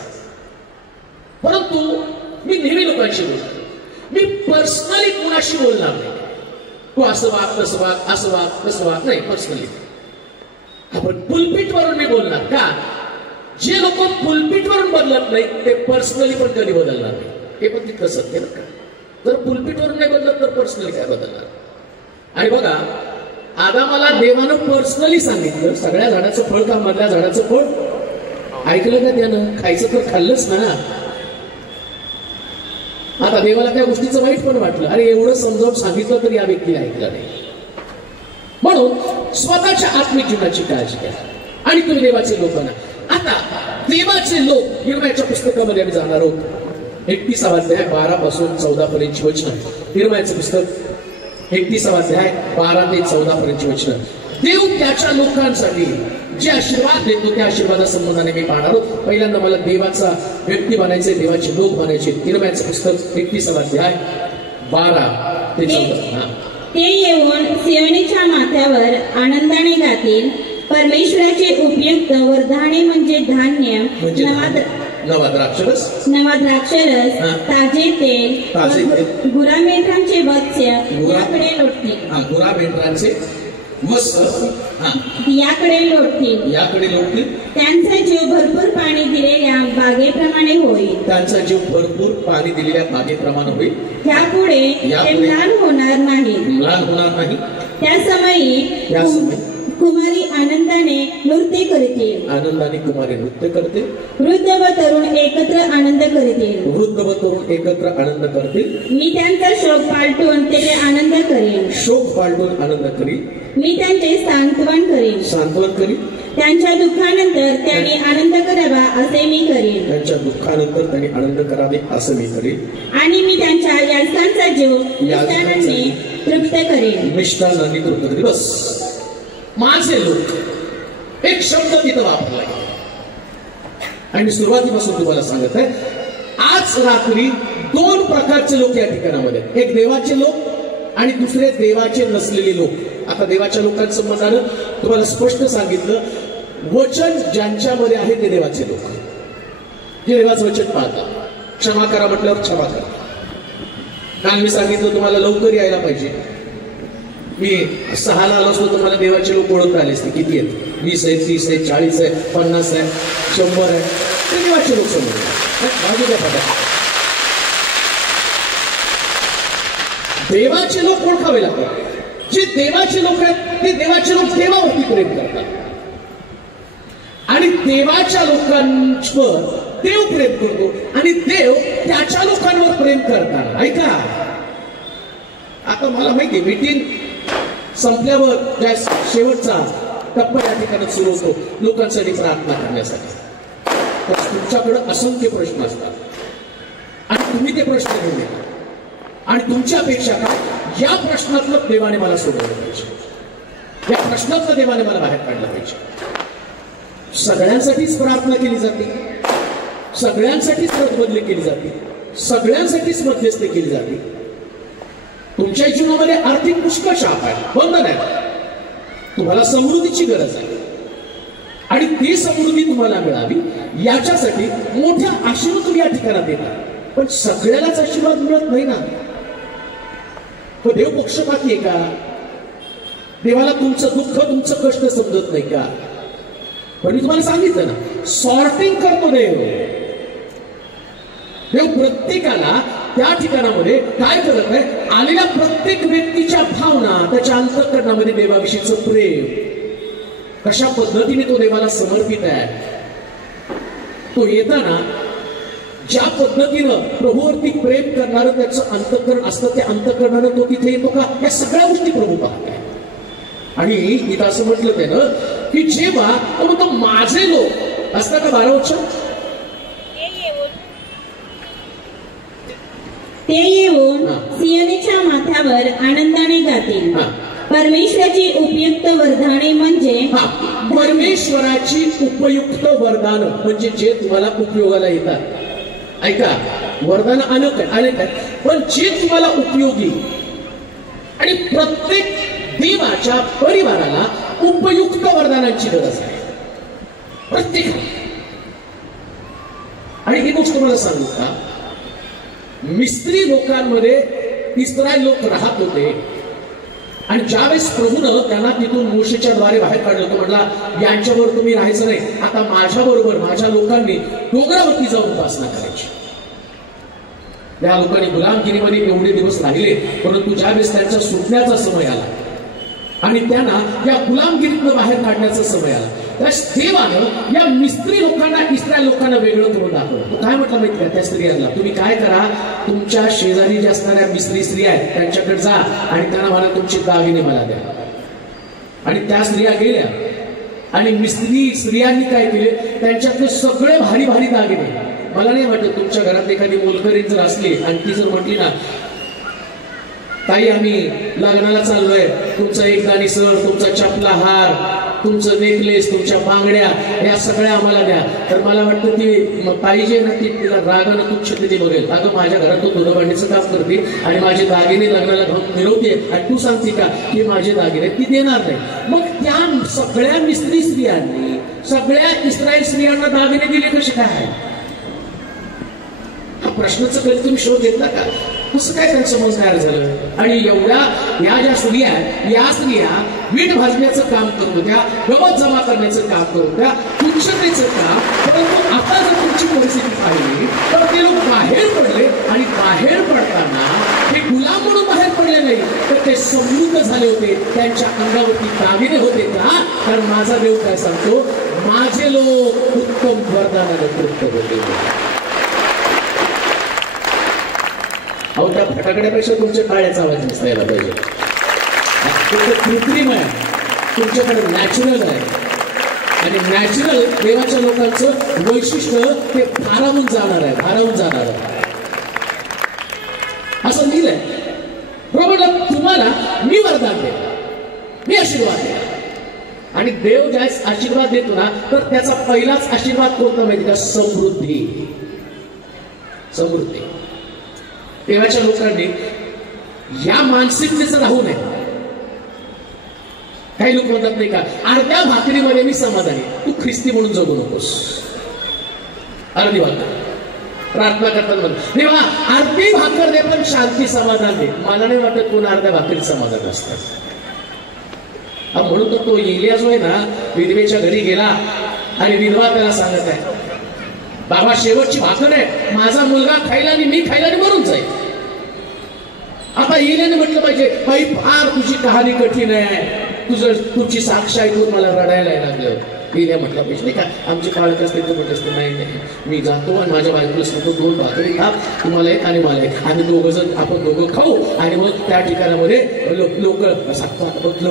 परंतु मी नेहमी लोकांशी बोलतो. मी पर्सनली कोणाशी बोलणार नाही. तू असं वाग तसं वाग असं वाग तसं वाग नाही. पर्सनली आपण पुलपीटवरून मी बोलणार का. जे लोक पुलपीटवरून बदलत नाही ते पर्सनली पण कधी बदलणार नाही. हे पण तितकं सत्य बरं का. जर पुलपीटवरून नाही बदलत तर पर्सनली काय बदलणार. आणि बघा आदामाला देवानं पर्सनली सांगितलं सगळ्या झाडाचं फळ का मधल्या झाडाचं फळ ऐकलं का त्यानं. खायचं तर खाल्लंच ना. आता देवाला त्या गोष्टीचं वाईट पण वाटलं. अरे एवढं समजावून सांगितलं तर या व्यक्तीला ऐकलं नाही. म्हणून स्वतःच्या आत्मिक जीवनाची काळजी घ्या आणि तुम्ही देवाचे लोक ना. आता देवाचे लोक निर्मयाच्या पुस्तकामध्ये आम्ही जाणार आहोत. 31वा अध्याय 12 पासून 14 पर्यंतची वचनं. निर्मयाचं पुस्तक 31वा अध्याय 12 ते 14 पर्यंतची वचनं. देव त्याच्या लोकांसाठी जे आशीर्वाद देतो त्या आशीर्वादासंबंधाने मी पाहणार आहोत. पहिल्यांदा मला देवाचा व्यक्ती बनायचे देवाचे लोक बनायचे. निर्मयाचं पुस्तक 31वा अध्याय 12 ते 14. ते येऊन सियोनीच्या माथ्यावर आनंदाने गातील. परमेश्वराचे उपयुक्त वरदाने म्हणजे धान्य नवा द्राक्षरस ताजे तेल गुरामेंढरांचे वत्स्य याकडे लोटतील. गुरामेंढरांचे वत्स्य याकडे लोटतील. त्यांचा जीव भरपूर पाणी दिलेल्या बागेप्रमाणे होईल. त्यांचा जीव भरपूर पाणी दिलेल्या बागेप्रमाणे होईल. यापुढे ते म्लान होणार नाही. त्या समयी कुमारी आनंदाने नृत्य करते. वृद्ध व तरुण एकत्र आनंद करतील. मी त्यांचा शोक पालटून त्याचे आनंद करेन. मी त्यांचे सांत्वन करेन. त्यांच्या दुःखानंतर त्यांनी आनंद करावा असे मी करेन. आणि मी त्यांच्या याचकांचा जीव मिष्टान्नाने तृप्त करेन. बस माझे लोक एक शब्द तिथं वापरलाय आणि सुरुवातीपासून तुम्हाला सांगत आहे. आज रात्री 2 प्रकारचे लोक या ठिकाणामध्ये. एक देवाचे लोक आणि दुसरे देवाचे नसलेले लोक. आता देवाच्या लोकांसंबंधानं तुम्हाला स्पष्ट सांगितलं वचन ज्यांच्यामध्ये आहे ते देवाचे लोक जे देवाचं वचन पाळतात. क्षमा करा म्हटल्यावर क्षमा करा. काल मी सांगितलं तुम्हाला लवकर यायला पाहिजे. मी 6ला आलो असतो तुम्हाला देवाचे लोक ओळखता आले असते. किती आहेत? 20 आहे, 30 आहे, 40 आहे, 50 आहे, 100 आहे. ते देवाचे लोक समोर. देवाचे लोक ओळखावे लागतात. जे देवाचे लोक आहेत ते देवाचे लोक देवावरती प्रेम करतात आणि देवाच्या लोकांवर देव प्रेम करतो आणि देव त्याच्या लोकांवर प्रेम करतात. ऐका आता मला माहिती मीटिंग संपल्यावर ज्या शेवटचा टप्पा या ठिकाणी सुरू होतो लोकांसाठी प्रार्थना करण्यासाठी. तर तुमच्याकडे असंख्य प्रश्न असतात आणि तुम्ही ते प्रश्न घेऊन येतात आणि तुमच्या अपेक्षा काय या प्रश्नातलं देवाने मला सोडवलं पाहिजे. या प्रश्नातलं देवाने मला बाहेर काढलं पाहिजे. सगळ्यांसाठीच प्रार्थना केली जाते. सगळ्यांसाठीच बदली केली जाते. सगळ्यांसाठीच मध्यस्थी केली जाते. तुमच्या जीवनामध्ये आर्थिक पुष्कळ शाप आहे. बंधन आहे. तुम्हाला समृद्धीची गरज आहे आणि ती समृद्धी तुम्हाला मिळावी याच्यासाठी मोठ्या आशीर्वाद तुम्ही या ठिकाणात येतात. पण सगळ्यालाच आशीर्वाद मिळत नाही ना. देव पक्षपाती आहे का? देवाला तुमचं दुःख तुमचं कष्ट समजत नाही का? पण मी तुम्हाला सांगितलं ना सॉर्टिंग करतो देव. देव प्रत्येकाला त्या ठिकाणामध्ये काय करत आहे आलेल्या प्रत्येक व्यक्तीच्या भावना त्याच्या अंतःकरणामध्ये देवाविषयीचं प्रेम कशा पद्धतीने तो देवाला समर्पित आहे. तो येताना ज्या पद्धतीनं प्रभूवरती प्रेम करणारं त्याचं अंतःकरण असतं त्या अंतःकरणानं तो तिथे येतो का या सगळ्या गोष्टी प्रभू पाहत आहे. आणि इथं असं म्हटलं त्यानं की जेव्हा तो म्हणतो माझे लोक असतात का 12 वर्ष ते येऊन सियोनीच्या माथ्यावर आनंदाने गातील. परमेश्वराची उपयुक्त वरदाने म्हणजे परमेश्वराची उपयुक्त वरदान म्हणजे जे तुम्हाला उपयोगाला येतात. ऐका, वरदान अनेक आहेत, पण जे तुम्हाला उपयोगी आणि प्रत्येक देवाच्या परिवाराला उपयुक्त वरदानांची गरज आहे प्रत्येक. आणि ही गोष्ट मला सांगू का, मिस्त्री लोकांमध्ये इस्रायल लोक राहत होते आणि ज्यावेळेस प्रभूनं त्यांना तिथून मोशेच्या द्वारे बाहेर काढलं होतं, म्हटला यांच्याबरोबर तुम्ही राहायचं नाही, आता माझ्या बरोबर माझ्या लोकांनी डोंगरावरती जाऊन उपासना करायची. त्या लोकांनी गुलामगिरीमध्ये एवढे दिवस राहिले, परंतु ज्यावेळेस त्यांचा सुटण्याचा समय आला आणि त्यांना या गुलामगिरीतनं बाहेर काढण्याचा समय आला, त्यास देवानं या मिस्त्री लोकांना इस्रायल लोकांना वेगळं करून दाखवलं. काय म्हटलं माहिती का त्या स्त्रियांना, तुम्ही काय करा, तुमच्या शेजारी ज्या असणाऱ्या मिस्त्री स्त्रिया आहेत त्यांच्याकडे जा आणि त्यांना मला तुमचे दागिने मला द्या. आणि त्या स्त्रिया गेल्या आणि मिस्त्री स्त्रियांनी काय केले, त्यांच्यातले सगळे भारी भारी दागिने. मला नाही वाटत तुमच्या घरात एखादी मोलकरीण जर असली आणि ती जर म्हटली ना, ताई आम्ही लग्नाला चाललोय, तुमचा एक दाणी सर, तुमचा चपला हार, तुमचं नेकलेस, तुमच्या बांगड्या, या सगळ्या आम्हाला द्या, तर मला वाटतं ती पाहिजे ना, ती तिला रागानं तुच्छतेने बघेल. अगं माझ्या घरात तू धुणं भांडीचं काम करते आणि माझे दागिने लग्नाला घेऊन मिळवते आणि तू सांगते का की माझे दागिने, ती देणार नाही. मग त्या सगळ्या मिस्त्री स्त्रियांनी सगळ्या इस्रायल स्त्रियांना दागिने दिले कसे काय? हा प्रश्नाचा कधी तुम्ही शोध घेतला का? कसं काय त्यांचं मन तयार झालं? आणि एवढ्या या ज्या स्त्रिया आहेत, या स्त्रिया वीट भाजण्याचं काम करून होत्या, गवत जमा करण्याचं काम करून होत्या, तुच्छतेचं काम. परंतु आता जर तुमची परिस्थिती पाहिली तर ते लोक बाहेर पडले आणि बाहेर पडताना ते गुलाम म्हणून बाहेर पडले नाही, तर ते समृद्ध झाले होते. त्यांच्या अंगावरती दागिने होते का? कारण माझा देव काय सांगतो, माझे लोक उत्तम वरदानाने तृप्त होते. अहो, त्या फटाकड्यापेक्षा तुमच्या टाळ्याचा आवाज दिसायला पाहिजे. कृत्रिम आहे, तुमच्याकडे नॅचरल आहे. आणि नॅचरल देवाच्या लोकांचं वैशिष्ट्य ते भारावून जाणार आहे, भारावून जाणार आहे. असं लिहिलंय. प्रभूला तुम्हाला मी वरदान दे, मी आशीर्वाद दे. आणि देव ज्यावेळेस आशीर्वाद देतो ना, तर त्याचा पहिलाच आशीर्वाद कोणता माहिती का? समृद्धी. समृद्धी. देवाच्या लोकांनी या मानसिकतेचं राहू नये. काही लोक म्हणतात नाही का, अर्ध्या भाकरीमध्ये मी समाधानी. तू ख्रिस्ती म्हणून जगू नकोस. अर्धी भाकर प्रार्थना करतात देवा, अर्धी भाकर दे पण शांती समाधान दे. मला नाही वाटत कोण अर्ध्या भाकरीत समाधान असतात. म्हणून तर तो एलिया जो आहे ना, विधवेच्या घरी गेला आणि विधवा त्याला सांगत आहे, बाबा शेवटची भाकर आहे, माझा मुलगा खायला आणि मी खायला आणि मरून जाईल. आता एलियाने म्हटलं पाहिजे, बाई फार तुझी कहाणी कठीण आहे, तुझी साक्ष ऐकून मला रडायला लागलं. एलिया म्हटलं पाहिजे नाही का, आमचे पाळक असते ते म्हटलं असते, नाही नाही मी जातो आणि माझ्या बायकोला सांगतो 2 भाकरी खा, तुम्हाला एक आणि मला एक, आणि आपण दोघं खाऊ. आणि मग त्या ठिकाणामध्ये लोक सांगतात,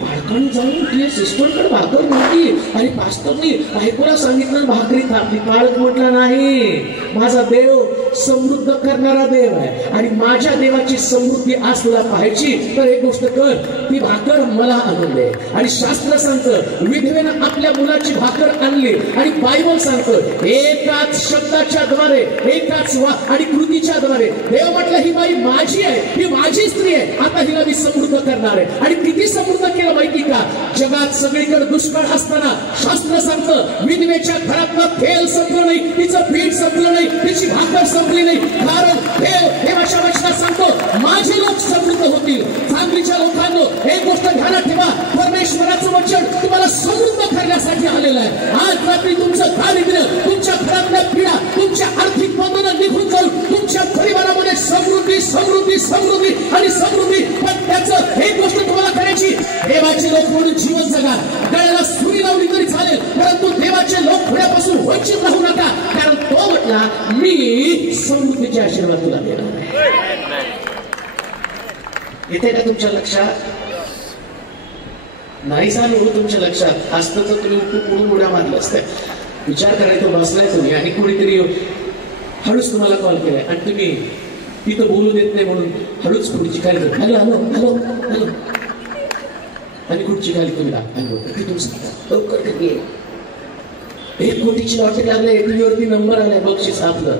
बाळकांनी जाऊन तुझ्या सिस्टरकडे भाकर नव्हती आणि पास्टरनी बायकोला सांगितलं भाकरी खापली. बाळक म्हटलं नाही, माझा देव समृद्ध करणारा देव आहे आणि माझ्या देवाची समृद्धी आज तुला पाहायची तर एक गोष्ट कर, ती भाकर मला आणून दे. आणि शास्त्र सांगतं, विधवेनं आपल्या मुलाची भाकर आणली आणि बायबल सांगतं, एकाच शब्दाच्या द्वारे, एकाच आणि कृतीच्या द्वारे देव म्हटलं, ही बाई माझी आहे, ही माझी स्त्री आहे, आता हिला मी समृद्ध करणार आहे. आणि किती समृद्ध केलं माहिती का? जगात सगळीकडे दुष्काळ असताना शास्त्र सांगतं, विधवेच्या घरातलं तेल संपलं नाही, तिचं पीठ संपलं नाही, तिची भाकर संपली नाही, कारण देव देवाच्या वचनात सांगतो, माझे लोक समृद्ध होतील. सांगलीच्या लोकांनो, एक गोष्ट ध्यानात ठेवा, परमेश्वराचं वचन तुम्हाला समृद्ध करण्यासाठी आलेलं आहे. आज रात्री तुमचं दारिद्र्य, तुमच्या घरातल्या पीडा, तुमच्या आर्थिक बंधनं निघून जाऊन तुमच्या परिवारामध्ये समृद्धी समृद्धी समृद्धी आणि समृद्धी. पण त्याचं एक गोष्ट तुम्हाला करायची, देवाचे लोक म्हणून जीवन जगा. गळ्याला सुरी लावली तरी चालेल, परंतु देवाचे लोक होण्यापासून वंचित राहू नका, कारण तो म्हटला, मी समृद्धीचे आशीर्वाद तुला देणार आहे. येते का तुमच्या लक्षात? नाही झालं तुमच्या लक्षात असतं तर तुम्ही पुढून उड्या मारल्या असत्या. विचार करायचं बसलाय तुम्ही आणि कुणीतरी हळूच तुम्हाला कॉल केलाय आणि तुम्ही तिथं बोलू देत नाही म्हणून हळूच पुढची काय हॅलो हॅलो हॅलो हॅलो आणि खुर्ची खाली तुम्ही दाखवा की तुम्ही सांगता लवकर किती 1 कोटीची लॉटरी लागले, टीव्हीवरती नंबर आलाय, बक्षीस आपलं.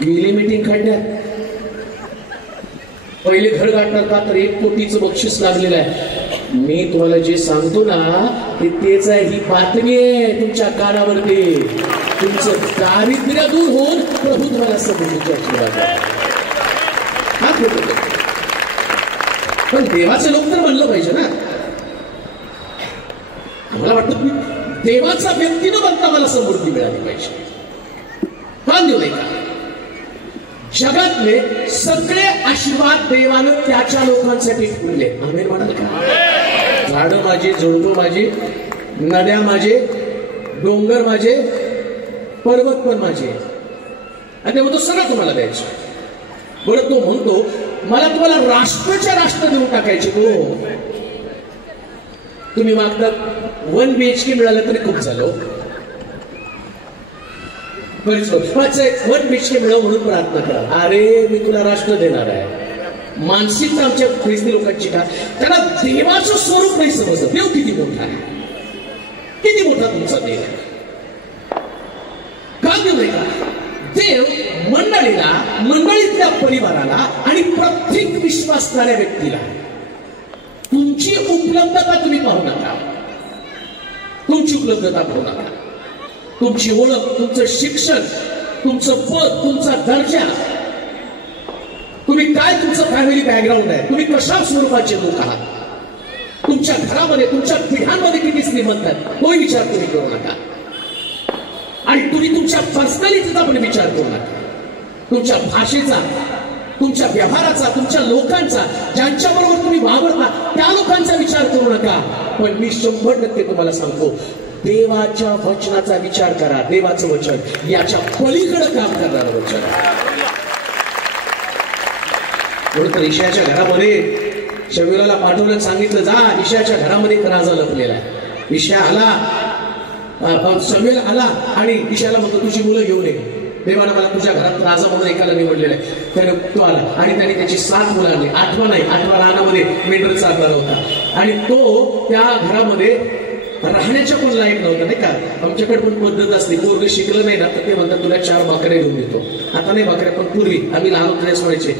गेली मीटिंग काढण्यात पहिले घर गाठणार का तर 1 कोटीचं बक्षीस लागलेलं आहे. मी तुम्हाला जे सांगतो ना तेच आहे, ही बातमी आहे तुमच्या कानावरती. तुमचं दारिद्र्य दूर होऊन प्रभू तुम्हाला समृद्धीची आशीर्वाद हा फोटो. पण देवाचे लोक तर म्हणलं पाहिजे ना. आम्हाला वाटतं देवाचा व्यक्ती न बनता मला समृद्धी मिळाली पाहिजे. का देऊ नये का? जगातले सगळे आशीर्वाद देवानं त्याच्या लोकांसाठी ठेवले. आमेन म्हणाल का? झाडं माझे, झुडपं माझे, नद्या माझे, डोंगर माझे, पर्वत पण माझे, आणि ते म्हणतो सगळं तुम्हाला द्यायचं. बरं तो म्हणतो मला तुम्हाला राष्ट्राच्या राष्ट्र देऊन टाकायचे. हो तुम्ही मागतात 1 BHK मिळालं तरी खूप झालं. 1 BHK मिळव म्हणून प्रार्थना करा. अरे मी तुला राष्ट्र देणार आहे. मानसिकता आमच्या ख्रिस्ती लोकांची का? त्यांना देवाचं स्वरूप नाही समजत. देव किती मोठा आहे, किती मोठा तुमचा देव आहे. का देव नाही का? देव मंडळीला, मंडळीतल्या परिवाराला आणि प्रत्येक विश्वासणाऱ्या व्यक्तीला तुमची उपलब्धता तुम्ही पाहू नका. तुमची उपलब्धता पाहू नका. तुमची ओळख, तुमचं शिक्षण, तुमचं पद, तुमचा दर्जा, तुम्ही काय, तुमचं फॅमिली बॅकग्राऊंड आहे, तुम्ही कशा स्वरूपाचे लोक आहात, तुमच्या घरामध्ये, तुमच्या पिढ्यांमध्ये किती श्रीमंत आहेत, तोही विचार तुम्ही करू नका. आणि तुम्ही तुमच्या पर्सनॅलिटीचा पण विचार करू नका. तुमच्या भाषेचा, तुमच्या व्यवहाराचा, तुमच्या लोकांचा, ज्यांच्याबरोबर तुम्ही वावरता त्या लोकांचा विचार करू नका. पण मी 100% तुम्हाला सांगतो, देवाच्या वचनाचा विचार करा. देवाचं वचन याच्या पलीकडे काम करणारं वचन. म्हणून तर ईशाच्या घरामध्ये शमूएलाला पाठवलं, सांगितलं जा ईशाच्या घरामध्ये एक राजा लपलेला आहे. ईशा आला, शमूएल आला आणि ईशाला म्हणतो तुझी मुलं घेऊन ये. देवानं मला तुझ्या घरात राजा म्हणून एकाला निवडलेला आहे. त्याने तो आला आणि त्याने त्याची 7 मुलं आणली. 8व्या रानामध्ये मेंढर चालणार होता आणि तो त्या घरामध्ये राहण्याच्या पण लायक नव्हता. नाही का, आमच्याकडे पण पद्धत असते, पोरग शिकलं नाही ना तर ते म्हणतात तुला 4 बकऱ्या घेऊन देतो. आता नाही बकऱ्या, पण पूर्वी आम्ही लहान होतो म्हणायचे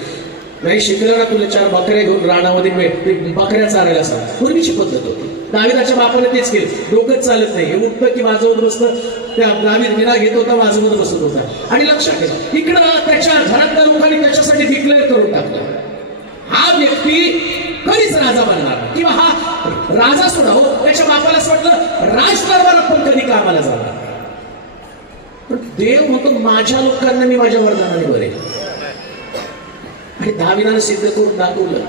नाही शिकलं ना तुला 4 बकऱ्या घेऊन रानामध्ये बकऱ्या चारायला सांग. पूर्वीची पद्धत होती. दाविदाच्या बापाने तेच केलं. डोकंच चालत नाही, हे उठतं की वाजवत बसतं. त्या दावीद विना घेत होता, वाजवत बसत होता. आणि लक्षात ठेवा, इकडं त्याच्या घरातल्या लोकांनी त्याच्यासाठी डिक्लेअर करून टाकलं हा व्यक्ती कधीच राजा बनणार किंवा हा राजा सुद्धा हो. त्याच्या बापाला असं वाटलं राजकारणात पण कधी कामाला जाणार. पण देव म्हणतो माझ्या लोकांना मी माझ्या वरदानाने बरे. आणि दाविदानं सिद्ध करून दाखवलं.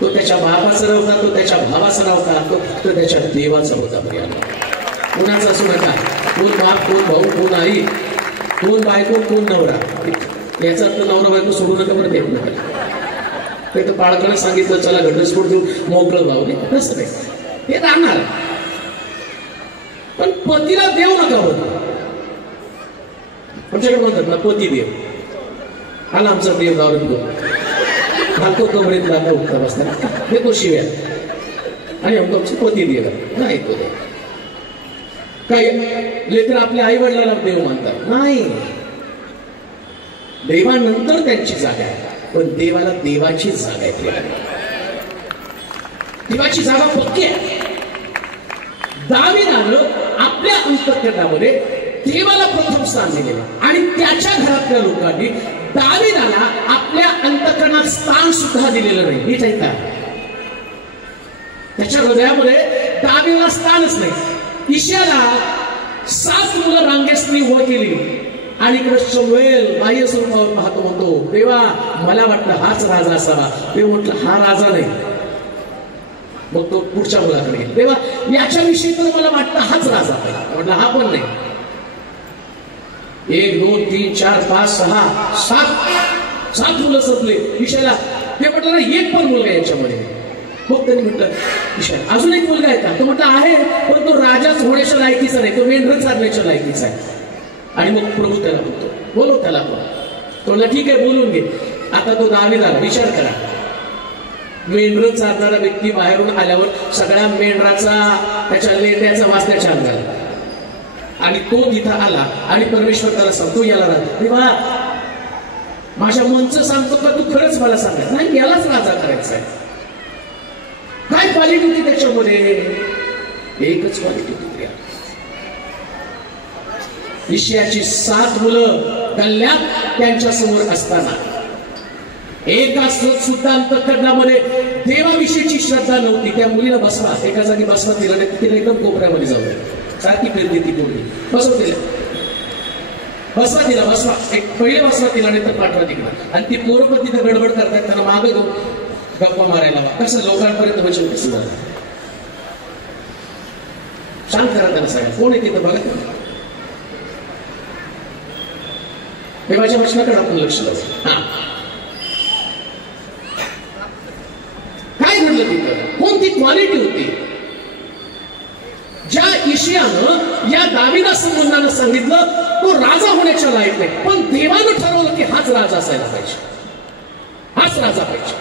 तो त्याच्या बापाचा नव्हता, तो त्याच्या भावाचा नव्हता, तो फक्त त्याच्या देवाचा होता. कोणाचा असू नका. कोण बाप, कोण भाऊ, कोण आई, कोण बायको, कोण नवरा. याचा अर्थ नवरा बायको सोडू नका बरं. देऊ नका. ते तर बाळकानं सांगितलं चला घटस्फोट देऊ मोकळं भाऊ नाही, तसं नाही. ते राहणार. पण पतीला देव नका होत. आमच्याकडे म्हणतात ना पती देव. आला आमचा देव गावरीत घेऊन घालतो कमरेत लागला उठता बसता देतो शिव्या आणि आमचं पती देव नाही. तो देव काही लेकर आपल्या आई वडिलांना देव मानतात नाही. देवानंतर त्यांची जागा आहे, पण देवाला देवाची जागा आहे. देवाची जागा पक्की आहे. दाविदानं आपल्या अंतःकरणामध्ये देवाला प्रथम स्थान दिलेलं आणि त्याच्या घरातल्या लोकांनी दाविदाला आपल्या अंतःकरणात स्थान सुद्धा दिलेलं नाही. हेच ऐका, त्याच्या हृदयामध्ये दाविदाला स्थानच नाही. ईशाला 7 मुलं रांगेसनी वर केली आणि इकडे शमूएल बाह्य स्वरूपावर पाहतो, म्हणतो देवा मला वाटलं हाच राजा असावा. देव म्हटलं हा राजा नाही. मग तो पुढच्या मुलाकडे गेला, देवा याच्याविषयी तर मला वाटतं हाच राजा. म्हटलं हा पण नाही. 1 2 3 4 5 6 7 मुलं संपले. ईशाला ते म्हटलं ना एक पण मुलगा याच्यामध्ये. मग त्यांनी म्हटलं ईशा अजून एक मुलगा आहे का? तो म्हटलं आहे, पण तो राजाच होण्याच्या लायकीचा नाही, तो मेंढर चालण्याच्या लायकीचा आहे. आणि मग प्रभू त्याला बोलतो, बोलव त्याला. तो म्हणला ठीक आहे बोलून घे. आता तो दाविदाला विचार करा, मेंढरं चालणारा व्यक्ती बाहेरून आल्यावर सगळ्या मेंढराचा त्याच्या लेंड्याचा वास त्याच्या अंगाला, आणि तो तिथं आला आणि परमेश्वर त्याला सांगतो, याला देवा माझ्या मनचं सांगतो का तू खरंच मला सांगायचं नाही, यालाच राजा करायचा आहे. काय क्वालिटी होती त्याच्यामध्ये? एकच क्वालिटी होती. यिशयाची 7 मुलं गल्ल्यात त्यांच्या समोर असताना एका सुद्धा अंतःकरणामध्ये देवाविषयीची श्रद्धा नव्हती. त्या मुलीला बसवा, एका जागी बसवा तिला, तिला एकदम कोपऱ्यामध्ये जाऊ सारखी फिरते ती मुलगी, बसव तिला, बसवा तिला, बसवा, एक पहिले बसवा तिला, नाही तर पाठवा तिकडं. आणि ती पोरं पण तिथे गडबड करतात, त्यांना मागं घेऊन गप्पा मारायला कसं लोकांपर्यंत म्हणजे कसं झालं. शांत करा त्यांना सगळ्या, कोण आहे तिथं बघा. देवाच्या वचनाकडे आपण लक्ष द्यावं. काय घडलं तिथं? कोणती क्वालिटी होती? ज्या यिशयानं या दाविदासंबंधानं सांगितलं तो राजा होण्याच्या लायक नाही, पण देवानं ठरवलं की हाच राजा असायला पाहिजे, हाच राजा पाहिजे.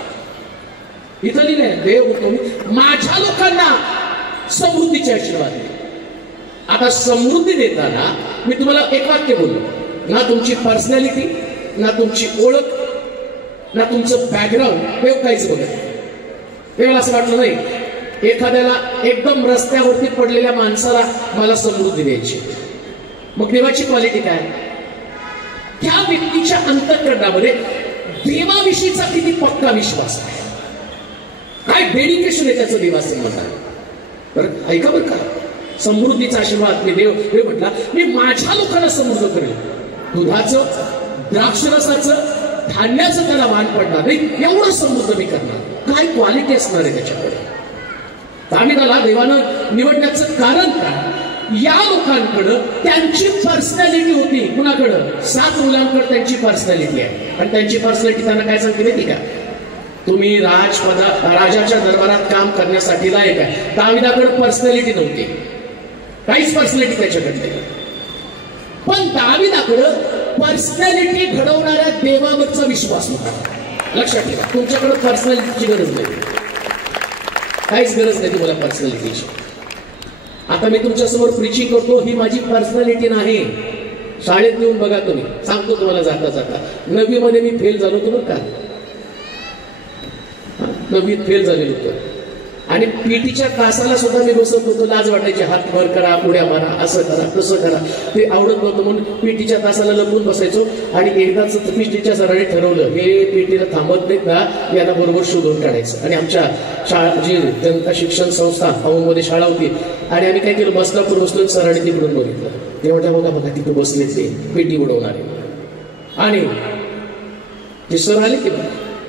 इथं लिहिलंय, देव होतो माझ्या लोकांना समृद्धीचे आशीर्वाद दिले. आता समृद्धी देताना मी तुम्हाला एक वाक्य बोललो, ना तुमची पर्सनॅलिटी, ना तुमची ओळख, ना तुमचं बॅकग्राऊंड, देव काहीच बघत. देवाला असं वाटलं नाही एखाद्याला एकदम रस्त्यावरती पडलेल्या माणसाला मला समृद्धी द्यायची. मग देवाची क्वालिटी काय? त्या व्यक्तीच्या अंतःकरणामध्ये देवाविषयीचा किती पक्का विश्वास आहे, काय डेडिकेशन आहे त्याचं देवासंबंधात. बरं ऐका बरं का, समृद्धीचा आशीर्वाद मी देव म्हटला मी माझ्या लोकांना समृद्ध करेल, दुधाचं, द्राक्षरसाचं, धान्याचं त्याला वाण पडणार नाही, एवढं समृद्ध मी करणार. काय क्वालिटी असणार आहे त्याच्याकडे? दाविदाला देवानं निवडण्याचं कारण काय? या लोकांकडं त्यांची पर्सनॅलिटी होती. कुणाकडं? 7 मुलांकडे त्यांची पर्सनॅलिटी आहे, आणि त्यांची पर्सनॅलिटी त्यांना काय सांगते माहिती का? तुम्ही राजाच्या दरबारात काम करण्यासाठी लायक आहे. दाविदाकडे पर्सनॅलिटी नव्हती, काहीच पर्सनॅलिटी त्याच्याकडे, पण दाविदाकडं पर्सनॅलिटी घडवणाऱ्या देवावरचा विश्वास होता. लक्षात ठेवा, तुमच्याकडे पर्सनॅलिटीची गरज नाही, काहीच गरज नाही तुम्हाला पर्सनॅलिटीची. आता मी तुमच्यासमोर प्रीचिंग करतो, ही माझी पर्सनॅलिटी नाही. शाळेत येऊन बघा तुम्ही, सांगतो तुम्हाला जाता जाता, 9वी मध्ये मी फेल झालो होतो बरं का, 9वीत फेल झालेलो होतो, आणि पीटीच्या तासाला सुद्धा मी बसत होतो. लाज वाटायची, हात वर करा, पुढ्या मारा, असं करा, तसं करा, ते आवडत नव्हतं म्हणून पीटीच्या तासाला लपून बसायचो. आणि एकदाच पीटीच्या सरांनी ठरवलं, हे पीटीला थांबत नाहीत ना, यांना बरोबर शोधून काढायचं. आणि आमच्या शाळा जी जनता शिक्षण संस्था मध्ये शाळा होती, आणि आम्ही काय केलं, बसलापूर बसलो, सरांनी तिकडून बघितलं, तेव्हा बघा बघा तिकडे बसले ते पीटी उडवणारे. आणि ते सर आले की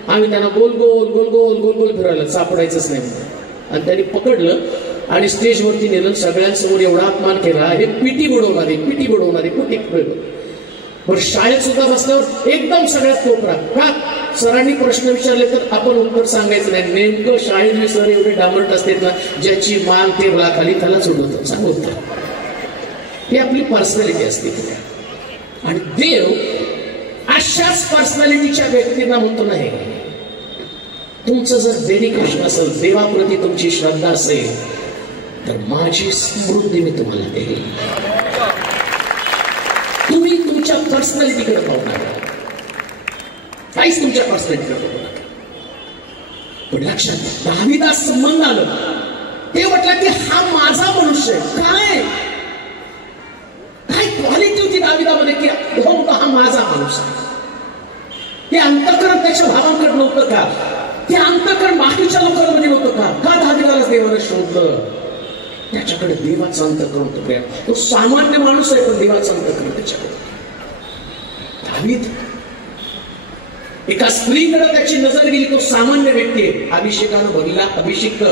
आम्ही त्यांना गोल गोल गोल गोल गोल गोल फिरायला, सापडायचंच नाही. आणि त्यांनी पकडलं आणि स्टेजवरती नेलं, सगळ्यांसमोर एवढा अपमान केला, हे पीटी बुडवणारे, पीटी बुडवणारे, कुठे. पण शाळेत सुद्धा बसल्यावर एकदम सगळ्यात कोपरा. का? सरांनी प्रश्न विचारले तर आपण उत्तर सांगायचं नाही. नेमकं शाळेत सर एवढे डामरट असतात ना, ज्याची मान ते खाली त्याला सोडवतात, सांगू उत्तर. ही आपली पर्सनॅलिटी असते. आणि देव अशाच पर्सनॅलिटीच्या व्यक्तींना म्हणतो नाही, तुमचं जर डेडिकेशन असेल, देवाप्रती तुमची श्रद्धा असेल, तर माझी समृद्धी मी तुम्हाला देईल. तुम्ही तुमच्या पर्सनॅलिटीकडे पाहू नका, काहीच तुमच्या पर्सनॅलिटीकडे पाहू नका. पण लक्षात दाविदास संबंध आलं, ते म्हटलं की हा माझा मनुष्य आहे. काय काय क्वालिटी होती दाविदामध्ये की हा माझा माणूस आहे. ते अंतःकरण त्याच्या भावांकडे नव्हतं का? ते अंतःकरण बाकीच्या लोकांमध्ये नव्हतं का? दाविदाला देवानं शोधलं, त्याच्याकडे देवाचं अंतःकरण होतं. तो सामान्य माणूस आहे, पण देवाचं अंतःकरण त्याच्याकडे. दावीद एका स्त्रीकडे त्याची नजर गेली, तो सामान्य व्यक्ती आहे. अभिषेकानं भरलेला अभिषेक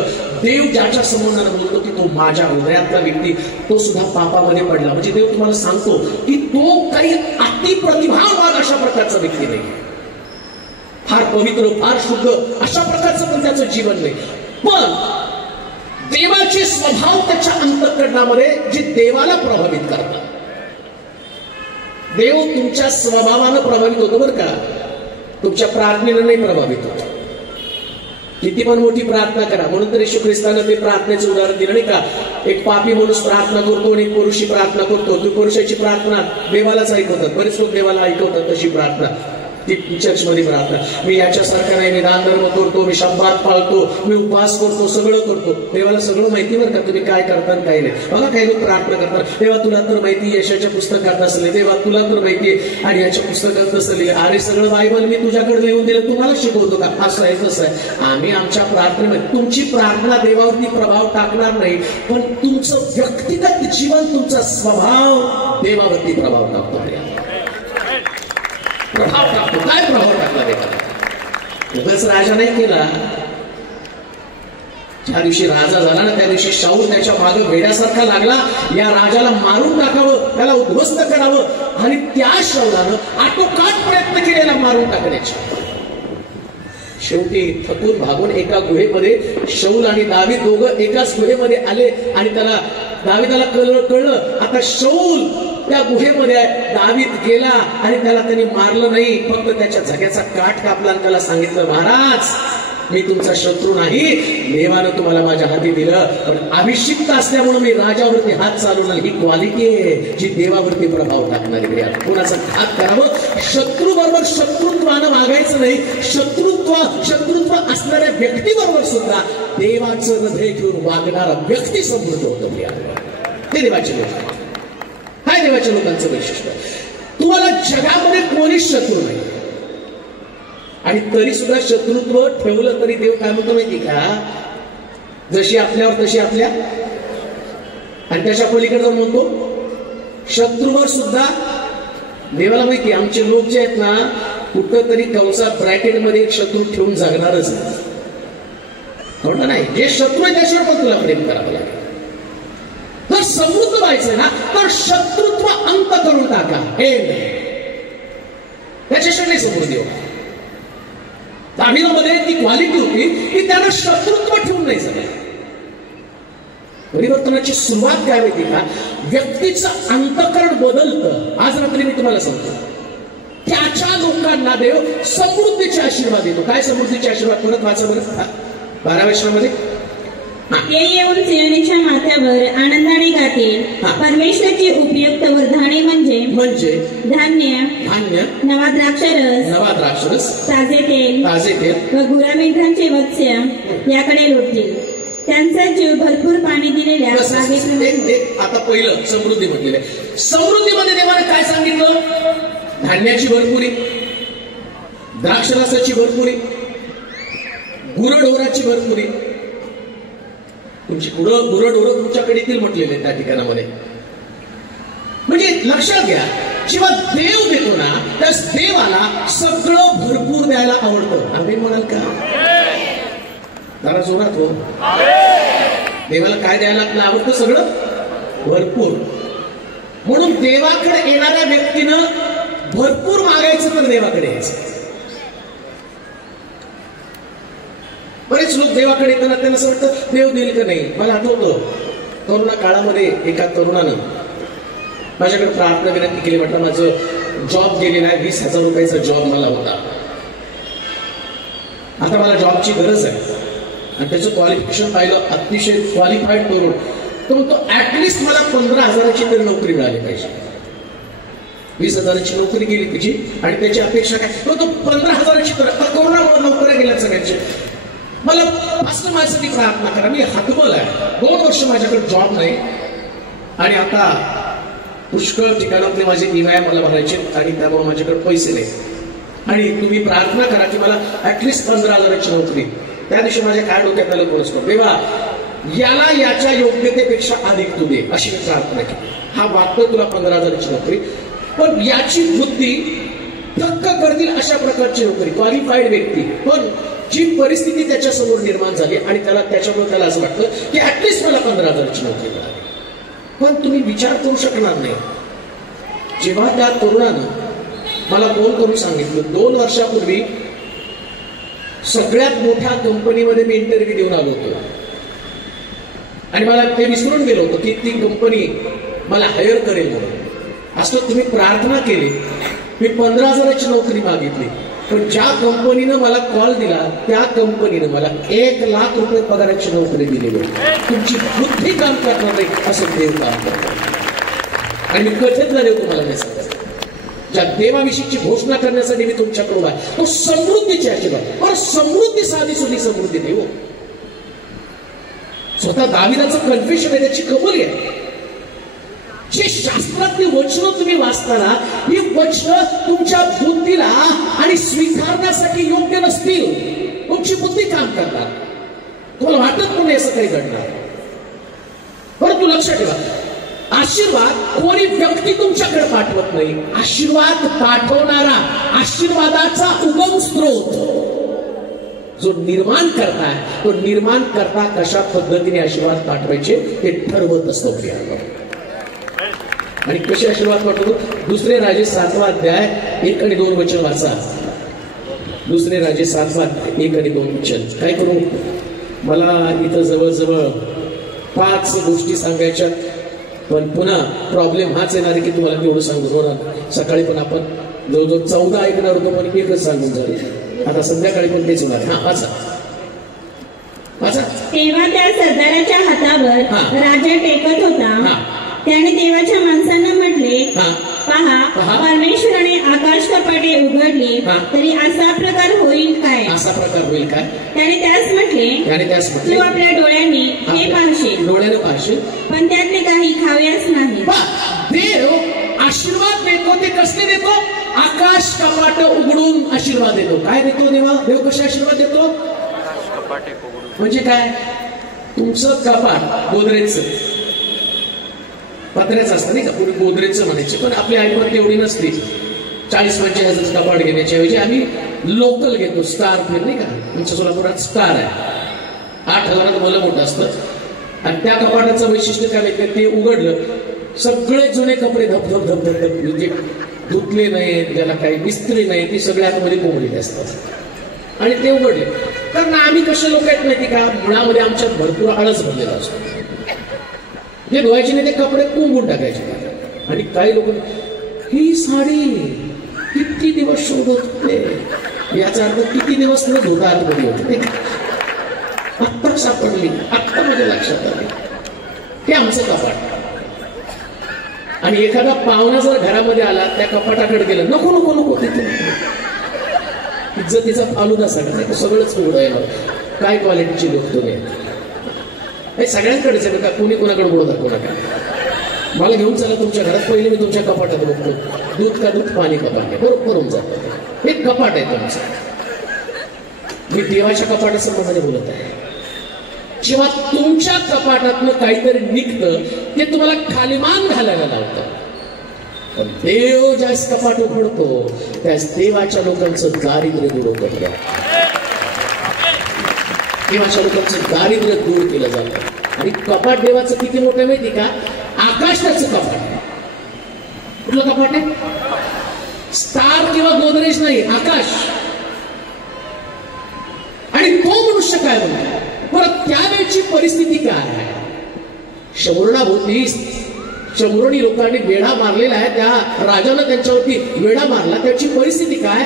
देव ज्याच्या संबंधानं बोलतो की तो माझ्या हृदयातला व्यक्ती, तो सुद्धा पापामध्ये पडला. म्हणजे देव तुम्हाला सांगतो की तो काही अतिप्रतिभावान अशा प्रकारचा व्यक्ती नाही, फार पवित्र, फार शुद्ध अशा प्रकारचं पण त्याचं जीवन नाही. पण देवाचे स्वभाव त्याच्या अंतःकरणामध्ये जे देवाला प्रभावित करतात. देव तुमच्या स्वभावानं प्रभावित होतो बरं का, तुमच्या प्रार्थनेनं नाही प्रभावित होत. किती पण मोठी प्रार्थना करा. म्हणून तर येशू ख्रिस्तानं ते प्रार्थनेचं उदाहरण दिलं नाही का. एक पापी माणूस प्रार्थना करतो आणि एक पुरुषी प्रार्थना करतो. तू पुरुषाची प्रार्थना देवालाच ऐकवतात. बरेच लोक देवाला ऐकवतात तशी प्रार्थना, ती चर्चमध्ये प्रार्थना. मी याच्यासारखा नाही, मी दान धर्म करतो, मी शब्दात पाळतो, मी उपवास करतो, सगळं करतो. देवाला सगळं माहिती बरं का तुम्ही काय करता काय नाही. बघा काही लोक प्रार्थना करतात, देवा तुला तर माहिती यशाच्या पुस्तकात असले, देवा तुला तर माहिती आहे आणि याच्या पुस्तकात असले. अरे सगळं बायबल मी तुझ्याकडे लिहून दिलं, तुम्हाला शिकवतो का? असं आहे तसं आहे. आम्ही आमच्या प्रार्थनेमध्ये, तुमची प्रार्थना देवावरती प्रभाव टाकणार नाही, पण तुमचं व्यक्तिगत जीवन, तुमचा स्वभाव देवावरती प्रभाव टाकतो. प्रभाव टाकतो. काय प्रभाव टाकला देवाला? उगाच राजा नाही केला. ज्या दिवशी राजा झाला ना त्या दिवशी शाऊल त्याच्या मागे वेड्यासारखा लागला. या राजाला मारून टाकावं, त्याला उद्ध्वस्त करावं, आणि त्या शाऊलानं आटोकाट प्रयत्न केलेला मारून टाकण्याचा. शेवटी थकून भागून एका गुहेमध्ये शाऊल आणि दावीद दोघं एकाच गुहेमध्ये आले आणि त्याला दावीदाला कळलं आता शाऊल त्या गुहेमध्ये आहे. दावीद गेला आणि त्याला त्यांनी मारलं नाही, फक्त त्याच्या झग्याचा काठ कापला आणि त्याला सांगितलं, महाराज मी तुमचा शत्रू नाही, देवानं तुम्हाला माझ्या हाती दिलं, पण अभिषिक्त असल्यामुळे मी राजावरती हात चालवणार. ही क्वालिटी आहे जी देवावरती प्रभाव टाकणारी. कोणाचा हात करावं, शत्रू बरोबर शत्रुत्वानं वागायचं नाही. शत्रुत्व असणाऱ्या व्यक्तीबरोबर सुद्धा देवाचं हृदय घेऊन वागणारा व्यक्ती समृद्ध होतो. ते देवाचे लोक. काय देवाच्या लोकांचं वैशिष्ट्य? तुम्हाला जगामध्ये कोणीच शत्रू नाही, आणि तरी सुद्धा शत्रुत्व ठेवलं तरी देव काय म्हणतो माहिती का, जशी आपल्यावर तशी आपल्या. आणि त्याच्या पलीकडे म्हणतो शत्रूवर सुद्धा देवाला माहिती आमचे लोक जे आहेत ना, कुठं तरी कंसात ब्रॅकेटमध्ये एक शत्रू ठेवून जगणारच नाही. जे शत्रू आहे त्याच्यावर पण तुला प्रेम करावं लागेल. जर समृद्ध व्हायचं ना तर शत्रुत्व अंत करून टाका. हे त्याच्याशिवाय नाही समृद्धी होता. दावीदामध्ये ती क्वालिटी होती की त्यानं शत्रुत्व ठेवून नाही जगलं. परिवर्तनाची सुरुवात काय माहिती का, व्यक्तीचं अंतःकरण बदलतं. आज रात्री मी तुम्हाला सांगतो, त्याच्या लोकांना देव समृद्धीचे आशीर्वाद देतो. काय समृद्धीचे आशीर्वाद? परत वाचा बरं 12व्या वचनामध्ये. ते येऊन सियोनीच्या माथ्यावर आनंदाने गातील. परमेश्वराची उपयुक्त वरदाने म्हणजे धान्य, नवा द्राक्षरस, ताजे तेल व गुरामेंढरांचे वत्स्य याकडे लोटतील. त्यांचा जीव भरपूर पाणी दिलेल्या बागेप्रमाणे. आता पहिलं समृद्धी म्हटलेलं आहे. समृद्धीमध्ये देवाने काय सांगितलं? धान्याची भरपुरी, द्राक्षरसाची भरपुरी, गुरढोराची भरपुरी. तुमची गुरढोरं तुमच्याकडे येतील म्हटलेले त्या ठिकाणामध्ये. म्हणजे लक्षात घ्या, जेव्हा देव देतो ना त्यास देवाला सगळं भरपूर द्यायला आवडतं. आम्ही म्हणाल का? जरा जोरात हो. देवाला काय द्यायला आपलं आवडतं? सगळं भरपूर. म्हणून देवाकडे येणाऱ्या व्यक्तीनं भरपूर मागायचं तर देवाकडे यायचं. बरेच लोक देवाकडे येताना त्यांना असं वाटतं देव देईल का नाही. मला आठवतं तरुणा काळामध्ये एका तरुणानं माझ्याकडे प्रार्थना विनंती केली. म्हटलं माझं जॉब गेलेला आहे, 20,000 रुपयाचा जॉब मला होता, आता मला जॉबची गरज आहे. आणि त्याचं क्वालिफिकेशन पाहिलं, अतिशय क्वालिफाईड तरुण. तो म्हणतो ऍटलिस्ट मला 15,000ची तरी नोकरी मिळाली पाहिजे. 20,000ची नोकरी गेली त्याची आणि त्याची अपेक्षा काय? तो 15,000ची तर कोरोनामुळे नोकऱ्या गेल्या सगळ्यांची. मला असं माझ्यासाठी प्रार्थना करा. मी हातबल आहे, 2 वर्ष माझ्याकडे जॉब नाही आणि आता पुष्कळ ठिकाणातले माझे EMI मला भरायचे आणि त्यामुळे माझ्याकडे पैसे नाही. आणि तुम्ही प्रार्थना करा की मला ऍटलिस्ट 15,000ची नोकरी. त्या दिवशी माझ्या काय डोक्यात आलं कोणच पण, देवा याला याच्या योग्यतेपेक्षा अधिक तू दे, अशी मी प्रार्थना केली. हा वाटतं तुला 15,000ची नोकरी, पण याची वृत्ती थक्क करतील अशा प्रकारची नोकरी, क्वालिफाईड व्यक्ती. पण जी परिस्थिती त्याच्यासमोर निर्माण झाली आणि त्याच्यामुळे त्याला असं वाटतं की ऍटलिस्ट मला 15,000ची नोकरी मिळाली. पण तुम्ही विचार करू शकणार नाही, जेव्हा त्या तरुणानं मला फोन करून सांगितलं 2 वर्षापूर्वी सगळ्यात मोठ्या कंपनीमध्ये मी इंटरव्ह्यू देऊन आलो होतो आणि मला ते विसरून गेलो होतो की ती कंपनी मला हायर करेल म्हणून. असं तुम्ही प्रार्थना केली, मी 15,000ची नोकरी मागितली पण ज्या कंपनीनं मला कॉल दिला त्या कंपनीनं मला 1,00,000 रुपये पगाराची नोकरी दिलेली. तुमची बुद्धी काम करणार नाही असं देव काम करणार. आणि मी कथेतला देव तुम्हाला नाही सांगत. ज्या देवाविषयीची घोषणा करण्यासाठी मी तुमच्याकडून आहे तो समृद्धीची आशीर्वाद. पण समृद्धी साधी सुधी समृद्धी देव. स्वतः दाविदाचं कन्फेशन आहे, त्याची कबुली आहे. जे शास्त्रातली वचनं तुम्ही वाचताना ही वचनं तुमच्या बुद्धीला आणि स्वीकारण्यासाठी योग्य नसतील. तुमची बुद्धी काम करणार. तुम्हाला वाटत पण असं काही घडणार. परंतु लक्षात ठेवा, आशीर्वाद कोणी व्यक्ती तुमच्याकडे पाठवत नाही. आशीर्वाद पाठवणारा, आशीर्वादाचा उगम स्रोत जो निर्माण करताय तो निर्माण करता कशा पद्धतीने आशीर्वाद पाठवायचे ते ठरवत असतो. आणि कसे आशीर्वाद पाठवतो? दुसरे राजे 7वा अध्याय 1 आणि 2 वचन वाचा. दुसरे राजे 7वा अध्याय 1 आणि 2 वचन. काय करू, मला इथं जवळजवळ 5 गोष्टी सांगायच्या, पण पुन्हा प्रॉब्लेम हाच येणार आहे की तुम्हाला तेवढं सांगून होणार. सकाळी पण आपण जवळजवळ 14 ऐकणार होतो पण एकच सांगून झाले. आता संध्याकाळी पण तेच होणार. हा वाचा वाचा. तेव्हा त्या सरदाराच्या हातावर राजा टेकत होता. त्याने देवाच्या माणसांना म्हटले, पहा, परमेश्वराने आकाश कपाटे उघडली तरी असा प्रकार होईल काय? असा प्रकार होईल काय? त्याने त्यास म्हटले, तू आपल्या डोळ्यांनी हे पाहशील, डोळ्याने पाहशील, पण त्यातले काही खाव्यास नाही. देव आशीर्वाद देतो ते कसले देतो? आकाश कपाट उघडून आशीर्वाद देतो. काय देतो देवा? देव कसे आशीर्वाद देतो? म्हणजे काय? तुमचं कपाट गोदरेजचं पत्र्याचं असतं नाही का, कोणी गोदरेजचं म्हणायचे, पण आपली ऐपत तेवढी नसते. 40-45 कपाट घेण्याच्या ऐवजी आम्ही लोकल घेतो. स्टार फिर नाही का, आमच्या सोलापुरात स्टार आहे. 8,000 भलं मोठं असतं. आणि त्या कपाटाचं वैशिष्ट्य काय माहिती? ते उघडलं सगळे जुने कपडे धपधप धपधप म्हणजे धुतले नाहीत, त्याला काही मिस्त्री नाही, ती सगळ्या आतमध्ये कोंबलेली असतात. आणि ते उघडले. कारण आम्ही कसे लोक आहेत माहिती का, मुळामध्ये आमच्यात भरपूर आळस भरलेला असतो. जे धुवायचे नाही ते कपडे कोंबून टाकायचे. आणि काही लोक ही साडी किती दिवस शोधत होते, याचा अर्थ किती दिवस न धुता आतमध्ये होते. आत्ता सापडली, आत्ता माझ्या लक्षात आले. हे आमचं कपाट. आणि एखादा पाहुणा जर घरामध्ये आला त्या कपाटाकडे गेला, नको नको नको तिथे इज्जतीचा फालुदा सगळं सगळंच उडायला. काय क्वालिटीची लोक तुम्ही? हे सगळ्यांकडेच आहे का, कोणी कोणाकडे बोलत दाखवू नका. मला घेऊन चला तुमच्या घरात, पहिले मी तुमच्या कपाटात बघतो. दूध का दूध, पाणी का पाणी, बरोबर होऊन जातं. हे कपाट आहे तुमचं. मी देवाच्या कपाटासंबंधाने बोलत आहे. जेव्हा तुमच्या कपाटातनं काहीतरी निघतं ते तुम्हाला खालीमान घालायला लावतं. पण देव ज्यास कपाट उघडतो त्यास देवाच्या लोकांचं दारिद्र्य दूर होतं. देवाच्या लोकांचं दारिद्र्य दूर केलं जातं. आणि कपाट देवाचं किती मोठं माहिती का? आकाशाचं कपाट. कुठलं कपाट आहे? स्टार किंवा गोदरेज नाही, आकाश. आणि तो मनुष्य काय म्हणतो? परत त्यावेळची परिस्थिती काय आहे? शमुरणाभोवती शमुरणी लोकांनी वेढा मारलेला आहे. त्या राजानं त्यांच्यावरती वेढा मारला. त्याची परिस्थिती काय?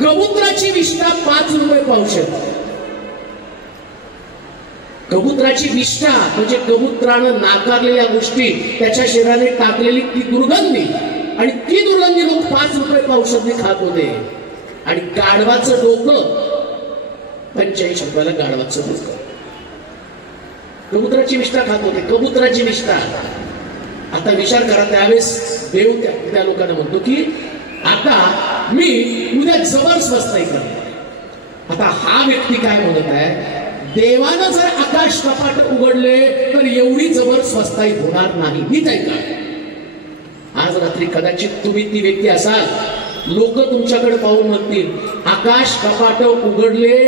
कबुतराची विष्ठा 5 रुपये पावशेर. कबुतराची विष्ठा म्हणजे कबुतरानं नाकारलेल्या गोष्टी त्याच्या शरीराने टाकलेली ती दुर्गंधी. आणि ती दुर्गंधी लोक 5 रुपये पावशेरने खात होते. आणि गाढवाचं डोकं 45 रुपयाला गाढवाचं डोकं. कबुतराची विष्ठा खात होते. कबुतराची विष्ठा. आता विचार करा, त्यावेळेस देव त्या लोकांना म्हणतो की आता मी उद्या जबर स्वस्ताई करतो. आता हा व्यक्ती काय म्हणत आहे? देवानं जर आकाश कपाट उघडले तर एवढी जबर स्वस्ताई होणार नाही. नीट ऐका. आज रात्री कदाचित तुम्ही ती व्यक्ती असाल. लोक तुमच्याकडे पाहून म्हणतील आकाश कपाट उघडले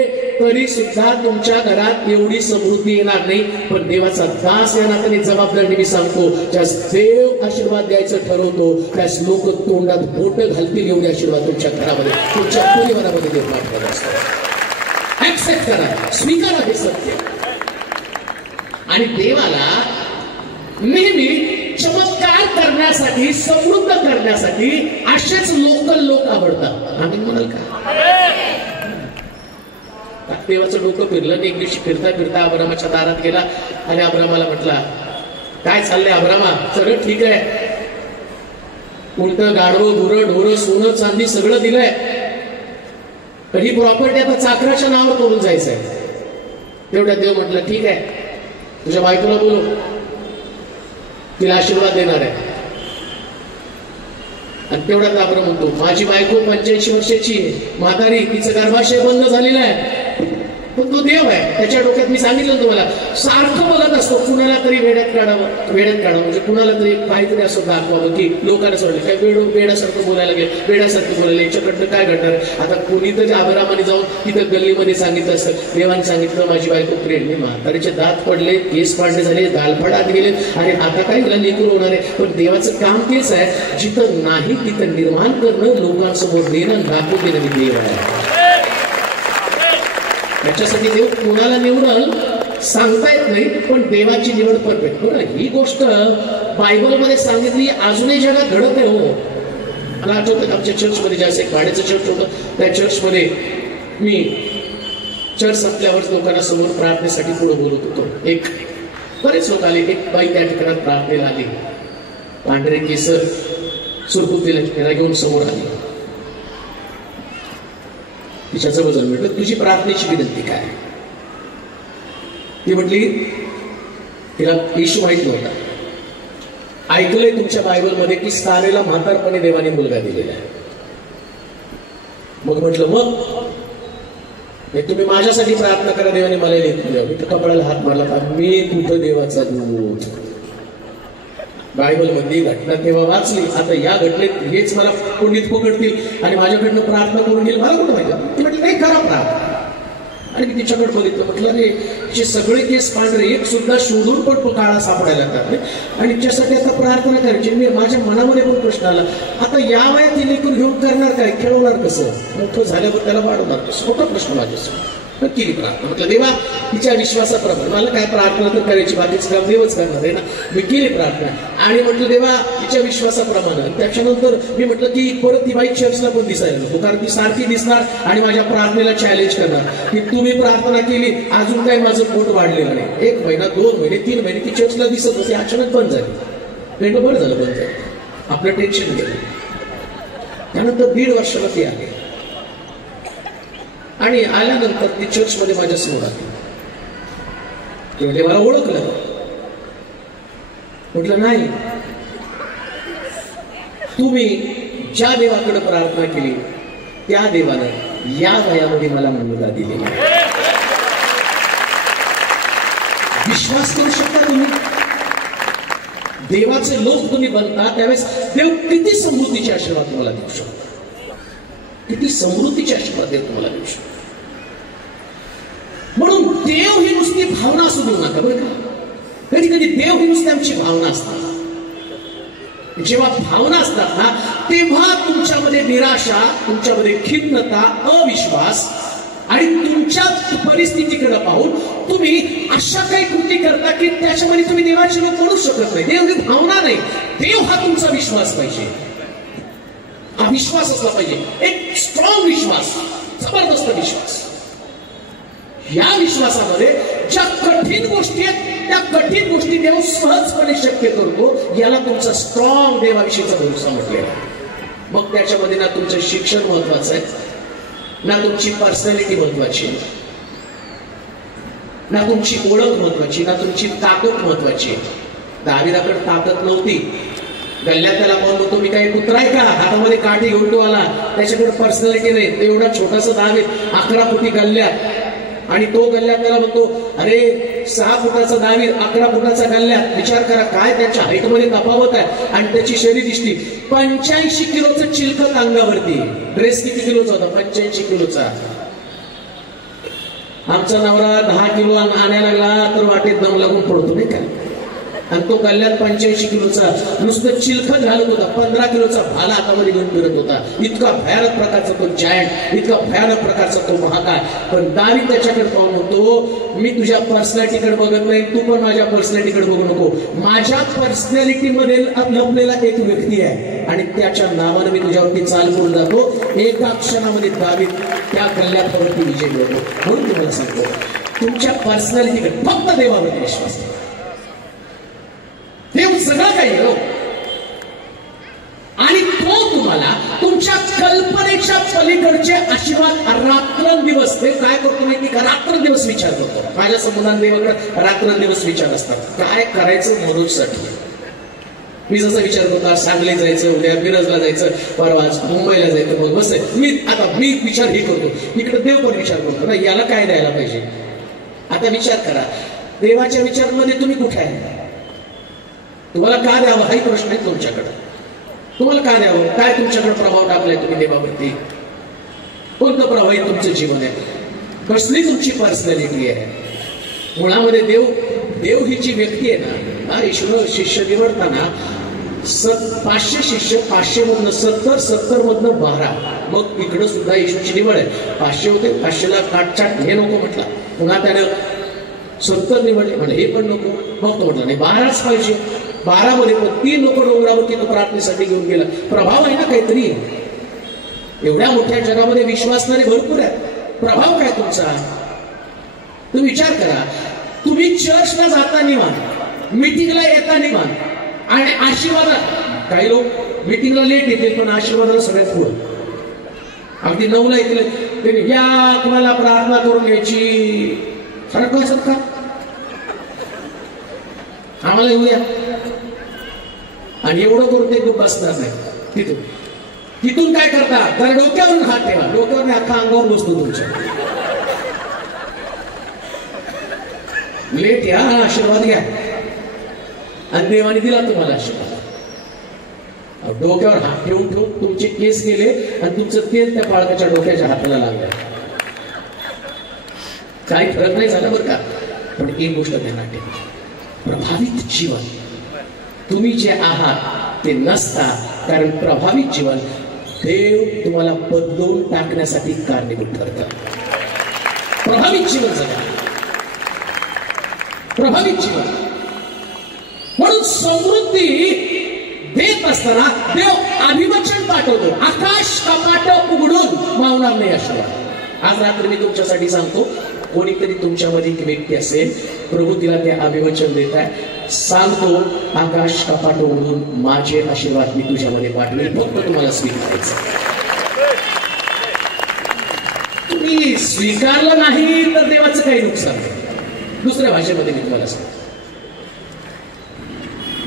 तरी सुद्धा तुमच्या घरात एवढी समृद्धी येणार नाही. पण देवाचा दास या नात्याने जबाबदारी मी सांगतो, ज्यास देव आशीर्वाद द्यायचं ठरवतो त्यास लोक तोंडात बोट घालतील एवढे आशीर्वाद तुमच्या घरामध्ये, तुमच्या परिवारामध्ये देव पाठवत असतो. ऍक्सेप्ट करा, स्वीकारा हे सत्य. आणि देवाला नेहमी चमत्कार करण्यासाठी, समृद्ध करण्यासाठी असेच लोकल लोक आवडतात. आम्ही म्हणाल का देवाचं डोकं फिरलं. एक दिवशी फिरता फिरता अब्रामाच्या दारात गेला आणि अब्रामाला म्हटला, काय चाललंय अब्रामा? सगळं ठीक आहे, उलट गाढवं गुरं ढोरं सोनं चांदी सगळं दिलंय, तर ही प्रॉपर्टी आता चाकराच्या नावावर करून जायचंय. तेवढ्या देव म्हटलं ठीक आहे, तुझ्या बायकोला बोलव, तिला आशीर्वाद देणार आहे. आणि तेवढ्यात अब्राम म्हणतो, माझी बायको 85 वर्षाची आहे, म्हातारी, तिचं गर्भाशय बंद झालेलं आहे, पण तो देव आहे. त्याच्या डोक्यात मी सांगितलं तुम्हाला, सारखं बघत असतो कुणाला तरी वेड्यात काढावं म्हणजे कुणाला तरी काहीतरी असं दाखवावं की लोकांना सोडलं काय वेड्यासारखं बोलायला गेलं, वेड्यासारखं बोलायला याच्याकडनं काय घडणार. आता कुणीतरी अब्रामाने जाऊन तिथं गल्लीमध्ये सांगितलं असतं, देवाने सांगितलं माझी बायको प्रेग्नेंट, म्हातारीचे दात पडले, केस पांढरे झाले, गालफाडात गेले आणि आता काय हिला लेकरू होणार आहे. पण देवाचं काम तेच आहे, जिथं नाही तिथं निर्माण करणं, लोकांसमोर नेणं, दाखवून देणं देव आहे. त्याच्यासाठी देव कोणाला निवडल सांगता येत नाही, पण देवाची निवड परफेक्ट. ही गोष्ट बायबलमध्ये सांगितली, अजूनही जगात घडत आहे. हो, मला आठवतं आमच्या चर्चमध्ये जास्त एक भाड्याचं चर्च होतं, त्या चर्चमध्ये मी चर्च संपल्यावर लोकांना समोर प्रार्थनेसाठी पुढे बोलत होतो. एक बरेच लोक आले, एक बाई त्या ठिकाणात प्रार्थनेला आली, पांढरे केसर सुरकुतीला घेऊन समोर आली. तिच्या जवळ जाऊन म्हटलं, तुझी प्रार्थनेची विनंती काय? ती म्हटली, तिला येशू माहित नव्हता, ऐकलंय तुमच्या बायबलमध्ये की सारेला म्हातारपणे देवाने मुलगा दिलेला आहे. मग म्हटलं, मग तुम्ही माझ्यासाठी प्रार्थना करा, देवाने मला लेकरू द्यावं. मी तर कपाळाला हात मारला, मी कुठं देवाचा दूत. बायबल मधली घटना तेव्हा वाचली, आता या घटनेत हेच मला कोणीच पकडतील आणि माझ्याकडनं प्रार्थना करून घेईल, मला कुठं माहिती. ती म्हटली नाही, करा प्रार्थना. आणि मी तिच्याकडे बघितलं, म्हटलं अरे तिचे सगळे केस पांढरे, एक सुद्धा शोधून पण काळा सापडायला लागतात आणि तिच्यासाठी आता प्रार्थना करायची. मी माझ्या मनामध्ये पण प्रश्न आला, आता या वयात ही लेकरू घेऊन करणार काय, खेळवणार कसं, मोठं झाल्यावर त्याला वाढवणार कसं, मोठा प्रश्न माझ्यासमोर. केली प्रार्थना. म्हटलं देवा तिच्या विश्वासाप्रमाणे, मला काय प्रार्थना तर करायची, बाकीचं काम देवच करणार आहे ना. मी केली प्रार्थना आणि म्हटलं देवा तिच्या विश्वासाप्रमाणे. त्याच्यानंतर मी म्हटलं की परत ती बाई चर्चला पण दिसायला नको, कारण ती सारखी दिसणार आणि माझ्या प्रार्थनेला चॅलेंज करणार की तुम्ही प्रार्थना केली, अजून काय माझं पोट वाढलेलं नाही. 1 महिना 2 महिने 3 महिने ती चर्चला दिसत होती, अचानक बंद झाली. नेमकं बरं झालं बंद झालं, आपलं टेन्शन गेलं. त्यानंतर 1.5 वर्षाला ती आली आणि आल्यानंतर ती चर्चमध्ये माझ्या समोर आली. मला ओळखलं. म्हटलं नाही, तुम्ही ज्या देवाकडे प्रार्थना केली त्या देवानं या वयामध्ये मला मुलगा दिलेला. विश्वास करू शकता तुम्ही? देवाचे लोक तुम्ही बनता त्यावेळेस देव किती समृद्धीचे आशीर्वाद तुम्हाला देऊ शकतो, किती समृद्धीचे आशीर्वाद देव तुम्हाला देऊ शकतो. म्हणून देव ही नुसती भावना असू देऊ नका बरं का. कधी कधी देव ही नुसती आमची भावना असतात. जेव्हा भावना असतात ना, तेव्हा तुमच्यामध्ये निराशा, तुमच्यामध्ये खिन्नता, अविश्वास आणि तुमच्या परिस्थितीकडे पाहून तुम्ही अशा काही कृती करता की त्याच्यामध्ये तुम्ही देवाचे लोक म्हणू शकत नाही. देव ही भावना नाही, देव हा तुमचा विश्वास पाहिजे. हा विश्वास असला पाहिजे, एक स्ट्रॉंग विश्वास, जबरदस्त विश्वास. या विश्वासामध्ये ज्या कठीण गोष्टी आहेत त्या कठीण गोष्टी देव सहजपणे शक्य करतो. याला तुमचा स्ट्रॉंग देवाविषयीचा भरोसा म्हटलेला आहे. मग त्याच्यामध्ये ना तुमचं शिक्षण महत्वाचं आहे, ना तुमची पर्सनॅलिटी महत्वाची, ना तुमची ओळख महत्वाची, ना तुमची ताकद महत्वाची. दाविदाकडे ताकद नव्हती. गल्ल्यात त्याला पाहून म्हणतो मी काही कुत्रा आहे का, हातामध्ये काठी घेऊन तो आला. त्याच्याकडे पर्सनॅलिटी नाही. एवढा छोटासा दावीद, 11 फुटी गल्ल्यात, आणि तो गल्ल्यात त्याला म्हणतो अरे 6 फुटाचा दावीद 11 फुटाचा गल्ल्यात. विचार करा काय त्याच्या हाईटमध्ये तफावत आहे. आणि त्याची शरीर दिसली 85 किलोचं चिलखत अंगावरती. ड्रेस किती किलोचा होता? 85 किलोचा. आमचा नवरा 10 किलो आणायला लागला तर वाटेत दम लागून पडतो नाही का. आणि तो गल्ल्यात 85 किलोचा नुसतं चिलखत घालत होता. 15 किलोचा भाला हातामध्ये घेऊन फिरत होता. इतका भयानक प्रकारचा तो जायंट, इतका भयानक प्रकारचा तो महाकाय. पण दावीद त्याच्याकडे पाहून होतो मी तुझ्या पर्सनॅलिटीकडे बघत नाही, तू पण माझ्या पर्सनॅलिटीकडे बघू नको. माझ्या पर्सनॅलिटीमध्ये लपलेला एक व्यक्ती आहे आणि त्याच्या नावानं मी तुझ्यावरती चाल करून जातो, एका क्षणामध्ये दावीद त्या गल्ल्यावरती विजय मिळतो. म्हणून तुम्हाला सांगतो, तुमच्या पर्सनॅलिटीकडे फक्त देवावरती विश्वास ठेवा. देव सगळं काही हो, आणि तो तुम्हाला तुमच्या कल्पनेच्या पलीकडचे आशीर्वाद रात्रंदिवस, ते काय करतो माहिती का, रात्रंदिवस विचार करतो. माझ्या संबंधात देवाकडे रात्रंदिवस विचार असतात, काय करायचं मनोजसाठी. मी जसा विचार करतो, आज सांगली जायचं, उद्या मिरजला जायचं, परवा मुंबईला जायचं, मग बस मी विचार हे करतो. इकडे देव पण विचार करतो ना, याला काय द्यायला पाहिजे. आता विचार करा, देवाच्या विचारांमध्ये तुम्ही कुठे आहे, तुम्हाला का द्यावं हाही प्रश्न आहे तुमच्याकडे. तुम्हाला काय द्यावं, काय तुमच्याकडे प्रभाव टाकलाय तुम्ही देवावरती, कोणतं प्रभावी तुमचं जीवन आहे, कसली तुमची पर्सनॅलिटी आहे. मुळामध्ये देव ही जी व्यक्ती आहे ना, ईश्वर शिष्य निवडताना 500 शिष्य, 500 मधनं 70 मधनं 12. मग इकडं सुद्धा ईश्वरची निवड आहे. 500 होते, 500ला काटछाट हे नको म्हटला, पुन्हा त्यानं 70 निवडले, म्हणजे हे पण नको, मग तो म्हटलं नाही 12च पाहिजे. 12 मध्ये पण 3 लोक डोंगरावरती तो प्रार्थनेसाठी घेऊन गेला. प्रभाव आहे ना काहीतरी, एवढ्या मोठ्या जगामध्ये विश्वासणारे भरपूर आहेत, प्रभाव काय तुमचा. तुम्ही विचार करा, तुम्ही चर्चला जाता निवान, मीटिंगला येता निवान, आणि आशीर्वादात काही लोक मीटिंगला लेट येतील पण आशीर्वादाला सगळ्यात पुढं, अगदी 9ला येतील, या तुम्हाला प्रार्थना करून घ्यायची. फरक असत का, आम्हाला येऊया, आणि एवढं करून ते खूप बसणार नाही. तिथून काय करता, जरा डोक्यावरून हात ठेवा, डोक्यावर अख्खा अंगावर बसतो तुमच्या. लेट या, आशीर्वाद घ्या, आणि देवाने दिला तुम्हाला आशीर्वाद. डोक्यावर हात ठेवून तुमचे केस गेले आणि तुमचं तेल त्या बाळकाच्या डोक्याच्या हाताला लागलं. काही फरक नाही झाला बरं का, पण एक गोष्ट ध्यानात ठेवा, प्रभावित जीवन तुम्ही जे आहात ते नसता, कारण प्रभावित जीवन देव तुम्हाला बदलून टाकण्यासाठी कारणीभूत ठरतं. प्रभावित जीवन जगा, प्रभावित जीवन. म्हणून समृद्धी देत असताना देव अभिवचन पाठवतो, आकाश कपाट उघडून मावणार नाही आशीर्वाद. आज रात्री मी तुमच्यासाठी सांगतो, कोणीतरी तुमच्यामध्ये एक व्यक्ती असेल, प्रभू तिला ते अभिवचन देत आहे, सांगतो आकाश कपाट उघडून माझे आशीर्वाद मी तुझ्यामध्ये पाठवेल, फक्त तुम्हाला स्वीकारायचं. तुम्ही स्वीकारलं नाही तर देवाचं काही नुकसान नाही. दुसऱ्या भाषेमध्ये मी तुम्हाला सांगतो,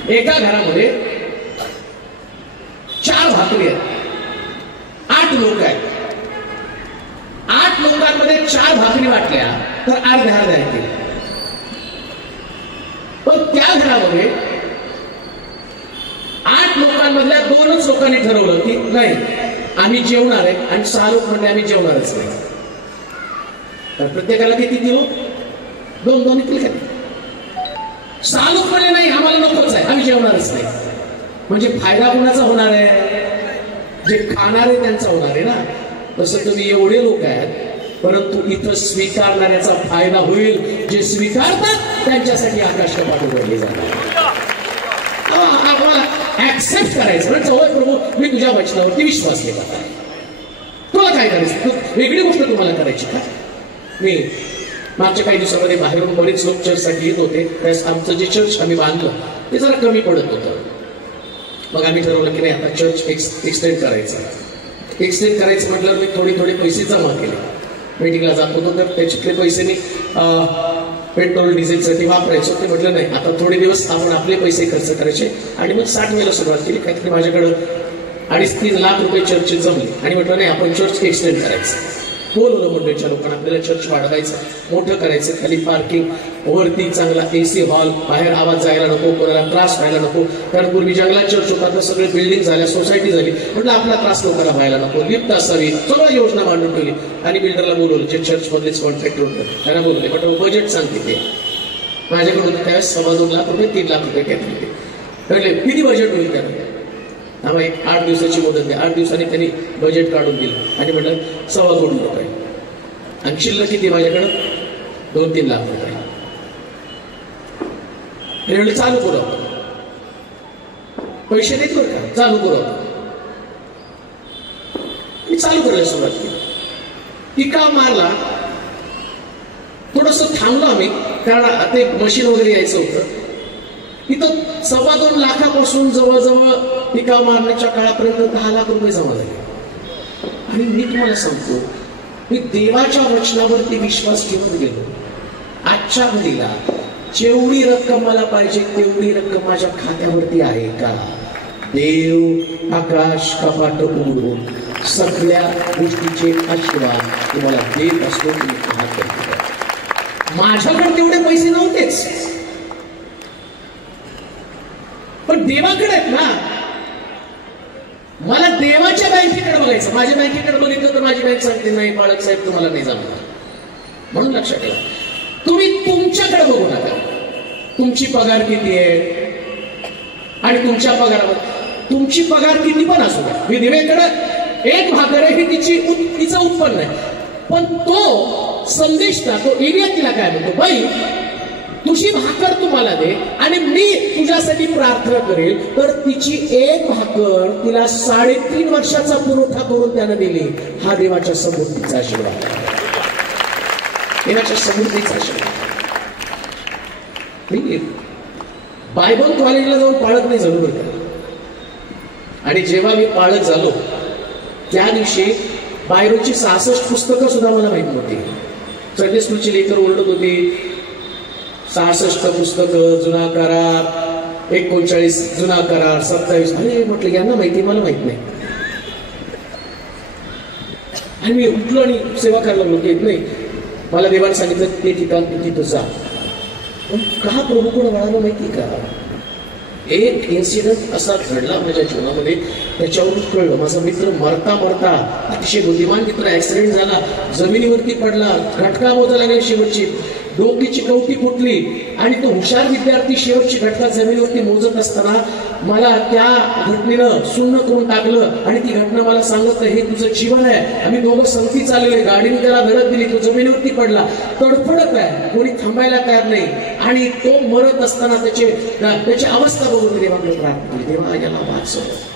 एका घरामध्ये 4 भाकरी आहेत, 8 लोक आहेत. 8 लोकांमध्ये 4 भाकरी वाटल्या तर अर्ध्या येतील. पण त्या घरामध्ये 8 लोकांमधल्या 2च लोकांनी ठरवलं की नाही आम्ही जेवणार आहे, आणि 6 लोक म्हणले आम्ही जेवणारच नाही. तर प्रत्येकाला किती दिलो, 2-2 येतील का. 6 लोक म्हणले नाही आम्हाला नकोच आहे, आम्ही जेवणारच नाही. म्हणजे फायदा कोणाचा होणार आहे, जे खाणार आहे त्यांचा होणार आहे ना. तसं तुम्ही एवढे लोक आहेत, परंतु इथं स्वीकारणाऱ्याचा फायदा होईल. जे स्वीकारतात त्यांच्यासाठी आकाश कपाट उघडले जातात. आम्हाला ऍक्सेप्ट करायचं म्हणजे होय प्रभू मी तुझ्या वचनावरती विश्वास केला. तुला काय करायचं, वेगळी गोष्ट तुम्हाला करायची का. मी मागच्या काही दिवसामध्ये बाहेरून बरेच लोक चर्चसाठी येत होते, त्यास आमचं जे चर्च आम्ही बांधलं ते जरा कमी पडत होतं. मग आम्ही ठरवलं की नाही आता चर्च एक्सटेंड करायचं. एक्सटेंड करायचं म्हटलं मी थोडे पैसे जमा केले. मीटिंगला जात होतो तर त्याच्यातले पैसे मी पेट्रोल डिझेलसाठी वापरायचो. ते म्हटलं नाही आता थोडे दिवस आपण आपले पैसे खर्च करायचे, आणि मग 60 वेळेला सुरुवात केली. काहीतरी माझ्याकडं 2.5-3 लाख रुपये चर्चचे जमले, आणि म्हटलं नाही आपण चर्च एक्सटेंड करायचं. बोलवलं मंडळीच्या लोकांना, आपल्याला चर्च वाढवायचं, मोठं करायचं, खाली पार्किंग, वरती चांगला AC हॉल, बाहेर आवाज जायला नको, कोणाला त्रास व्हायला नको. कारण पूर्वी जंगलात चर्च होता तर सगळे बिल्डिंग झाल्या, सोसायटी झाली, म्हटलं आपला त्रास लोकांना व्हायला नको, लिफ्ट असावी, सगळं योजना मांडून ठेवली. आणि बिल्डरला बोलवलं, जे चर्च मधलेच कॉन्ट्रॅक्टर होतं त्यांना बोलवले, म्हटलं बजेट सांगते ते. माझ्याकडून त्यावेळेस 2.25 लाख रुपये 3 लाख रुपये घेतले. म्हटले किती बजेट होईल त्याला, आम्हाला एक 8 दिवसाची मुदत द्या. 8 दिवसांनी त्यांनी बजेट काढून दिलं आणि म्हटलं 2.25 कोटी रुपये, आणि शिल्लक किती माझ्याकडं 2-3 लाख रुपये. चालू करू आपण, पैसे नाहीत बरं का, चालू करू आपण. चालू करायला सुरुवात केली. टिका मारला, थोडस थांबलो आम्ही, कारण ते मशीन वगैरे यायचं होतं. इथं 2.25 लाखापासून जवळजवळ टिका मारण्याच्या काळापर्यंत 10 लाख रुपये जमा झाले. आणि मी तुम्हाला सांगतो, मी देवाच्या वचनावरती विश्वास ठेवत गेलो. आजच्या घडीला जेवढी रक्कम मला पाहिजे तेवढी रक्कम माझ्या खात्यावरती आहे का? देव आकाश कपाट उघडून सगळ्या गोष्टीचे आशीर्वाद तुम्हाला देत असतो. तुम्ही पाहत करतो. माझ्याकडे तेवढे पैसे नव्हतेच, पण देवाकडे आहेत ना. मला देवाच्या बँकेकडे बघायचं. माझ्या बँकेकडे बघितलं तर माझी बँक सांगते नाही बाळक साहेब तुम्हाला नाही जमणार. म्हणून लक्षात ठेवा, तुम्ही तुमच्याकडे बघू नका. तुमची पगार किती आहे आणि तुमच्या पगारावर तुमची पगार किती पण असू द्या, मी देवेकडे एक भाकर आहे हे तिचं उत्पन्न आहे. पण तो संदेशता तो एरिया तिला काय म्हणतो, बाई तुझी भाकर तू मला दे आणि मी तुझ्यासाठी प्रार्थना करेल. तर तिची एक भाकर तिला 3.5 वर्षाचा पुरवठा करून त्यानं दिली. हा देवाच्या समृद्धीचा आशीर्वाद, देवाच्या समृद्धीचा आशीर्वाद. बायबल कॉलेजला जाऊन पाळत नाही झालो बरं. आणि जेव्हा मी पाळत झालो त्या दिवशी बायबलची 66 पुस्तकं सुद्धा मला माहित नव्हती. संडे स्कूलची लेकर ओरडत होती, 66 पुस्तकं, जुना करार 39, जुना करार 27. अरे म्हटलं यांना माहिती, मला माहित नाही. आणि मी उठलो आणि सेवा करायला लागलो की नाही, मला देवाने सांगितलं ते ठिकाण तिथं जा. पण का प्रभू कोण वळालं माहिती का? एक इन्सिडेंट असा घडला माझ्या जीवनामध्ये, त्याच्यावरून कळलं. माझा मित्र मरता मरता, अतिशय बुद्धिमान मित्र, ऍक्सिडेंट झाला, जमिनीवरती पडला, घटका मोजायला लागले, शेवटची डोकीची कवटी फुटली. आणि तो हुशार विद्यार्थी शेवटची घटका जमिनीवरती मोजत असताना मला त्या घटनेनं सुन्न करून टाकलं. आणि ती घटना मला सांगत हे तुझं जीवन आहे. आम्ही दोघं संगती चाललेले, गाडीने त्याला धडक दिली, तो जमिनीवरती पडला, तडफडत आहे, कोणी थांबायला तयार नाही. आणि तो मरत असताना त्याची अवस्था बघून देवाकडे प्रार्थना केली, देवा याला वाचव.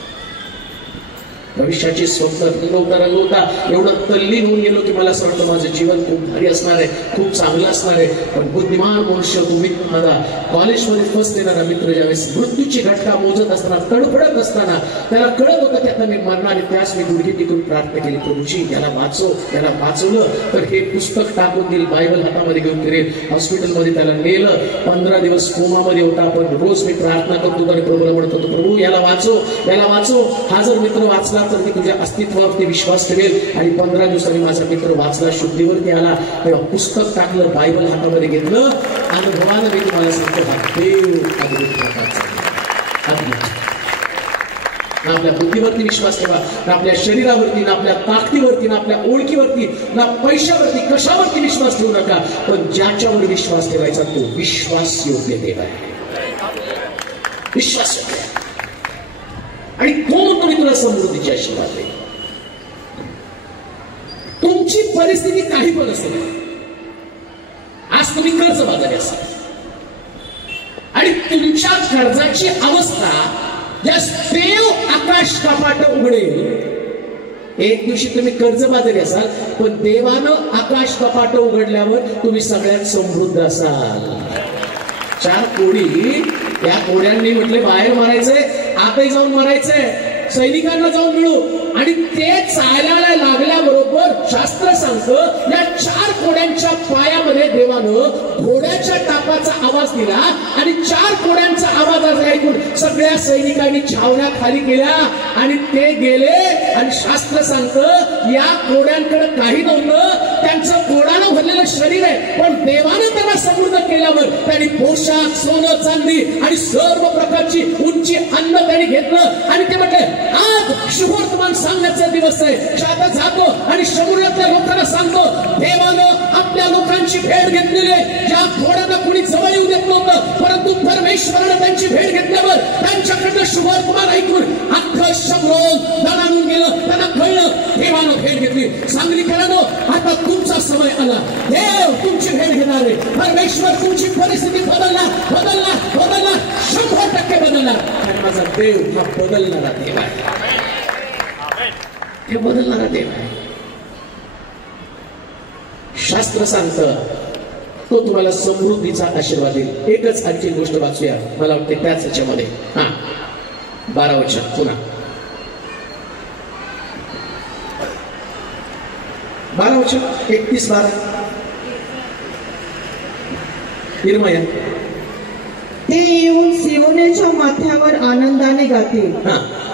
भविष्याची स्वप्न रंगवता एवढं तल्लीन होऊन गेलो की मला असं वाटतं माझं जीवन खूप भारी असणार आहे, खूप चांगलं असणार आहे. पण बुद्धिमान मनुष्य तुम्ही माझा कॉलेजमध्ये फर्स्ट येणारा मित्र ज्यावेळेस मृत्यूची घटका मोजत असताना, तडफडत असताना त्याला कळत होतं की आता मी मरणार आहे, त्याच मी गुडघे टिकून प्रार्थना केली, प्रभूजी याला वाचव. त्याला वाचवलं तर हे पुस्तक टाकून देईल, बायबल हातामध्ये घेऊन फिरेल. हॉस्पिटलमध्ये त्याला नेलं, 15 दिवस कोमामध्ये होता. पण रोज मी प्रार्थना करतो आणि प्रभूला म्हणत होतो, प्रभू याला वाचव, याला वाचव. हा जर मित्र वाचला तर मी तुझ्या अस्तित्वावरती विश्वास ठेवेल. आणि 15 दिवसांनी माझा मित्र वाचला, शुद्धीवरती आला, तेव्हा पुस्तक टाकलं, बायबल हातामध्ये घेतलं. अनुभवानं मी तुम्हाला सांगतो, हा देव अद्भुत प्रकारचा. ना आपल्या बुद्धीवरती विश्वास ठेवा, ना आपल्या शरीरावरती, ना आपल्या ताकदीवरती, ना आपल्या ओळखीवरती, ना पैशावरती, कशावरती विश्वास ठेवू नका. पण ज्याच्यावर विश्वास ठेवायचा तो विश्वास योग्य देव आहे, विश्वास योग्य. आणि तो म्हणतो मी तुला समृद्धीची आशीर्वाद देईन. तुमची परिस्थिती काही पण असेल, आज तुम्ही कर्जबाजारी असाल आणि तुमच्या कर्जाची अवस्था ज्या देव आकाश कपाट उघडेल. एक दिवशी तुम्ही कर्जबाजारी असाल, पण देवानं आकाश कपाट उघडल्यावर तुम्ही सगळ्यात समृद्ध असाल. 4 कोडी, या कोड्यांनी म्हटले बाहेर मारायचंय, आतही जाऊन मारायचंय, सैनिकांना जाऊन मिळू. आणि ते चालायला लागल्याबरोबर शास्त्र सांगतं या 4 कोड्यांच्या पायामध्ये देवानं घोड्याच्या टापाचा आवाज दिला. आणि 4 कोड्यांचा आवाज ऐकून सगळ्या सैनिकांनी छावण्या खाली केल्या आणि ते गेले. आणि शास्त्र सांगतं या कोड्यांकडे काही नव्हतं, त्यांचं कोडानं भरलेलं शरीर आहे, पण देवानं त्यांना समृद्ध केल्यावर त्यांनी पोशाख, सोनं, चांदी आणि सर्व प्रकारची उंची अन्न त्यांनी घेतलं. आणि ते म्हटले आज शुभवर्तमान सांगण्याचा दिवस आहे. आता जातो आणि समुद्रातल्या लोकांना सांगतो देवानं आपल्या लोकांची भेट घेतलेली आहे. ज्या घोड्यांना कुणी जवळ येऊ देत नव्हतं, परंतु परमेश्वरानं त्यांची भेट घेतल्यावर त्यांच्याकडनं शुभवर्तमान ऐकून अख्खं शमरोन दणाणून गेलं. त्यांना कळलं देवानं भेट घेतली. सांगलीकरांनो, आता तुमचा समय आला, देव तुमची भेट घेणार आहे. परमेश्वर तुमची परिस्थिती बदलला, 100% बदलला. आणि माझा देव हा बदलणारा देव आहे. हे बदलणारा देव आहे. शास्त्र सांगतं तो तुम्हाला समृद्धीचा आशीर्वाद देईल. एकच आणखी गोष्ट वाचूया, मला वाटते त्याच ह्याच्यामध्ये. 12 वचन पुन्हा 12 वचन 31-12 निर्मया. ते येऊन सियोनेच्या माथ्यावर आनंदाने गातील.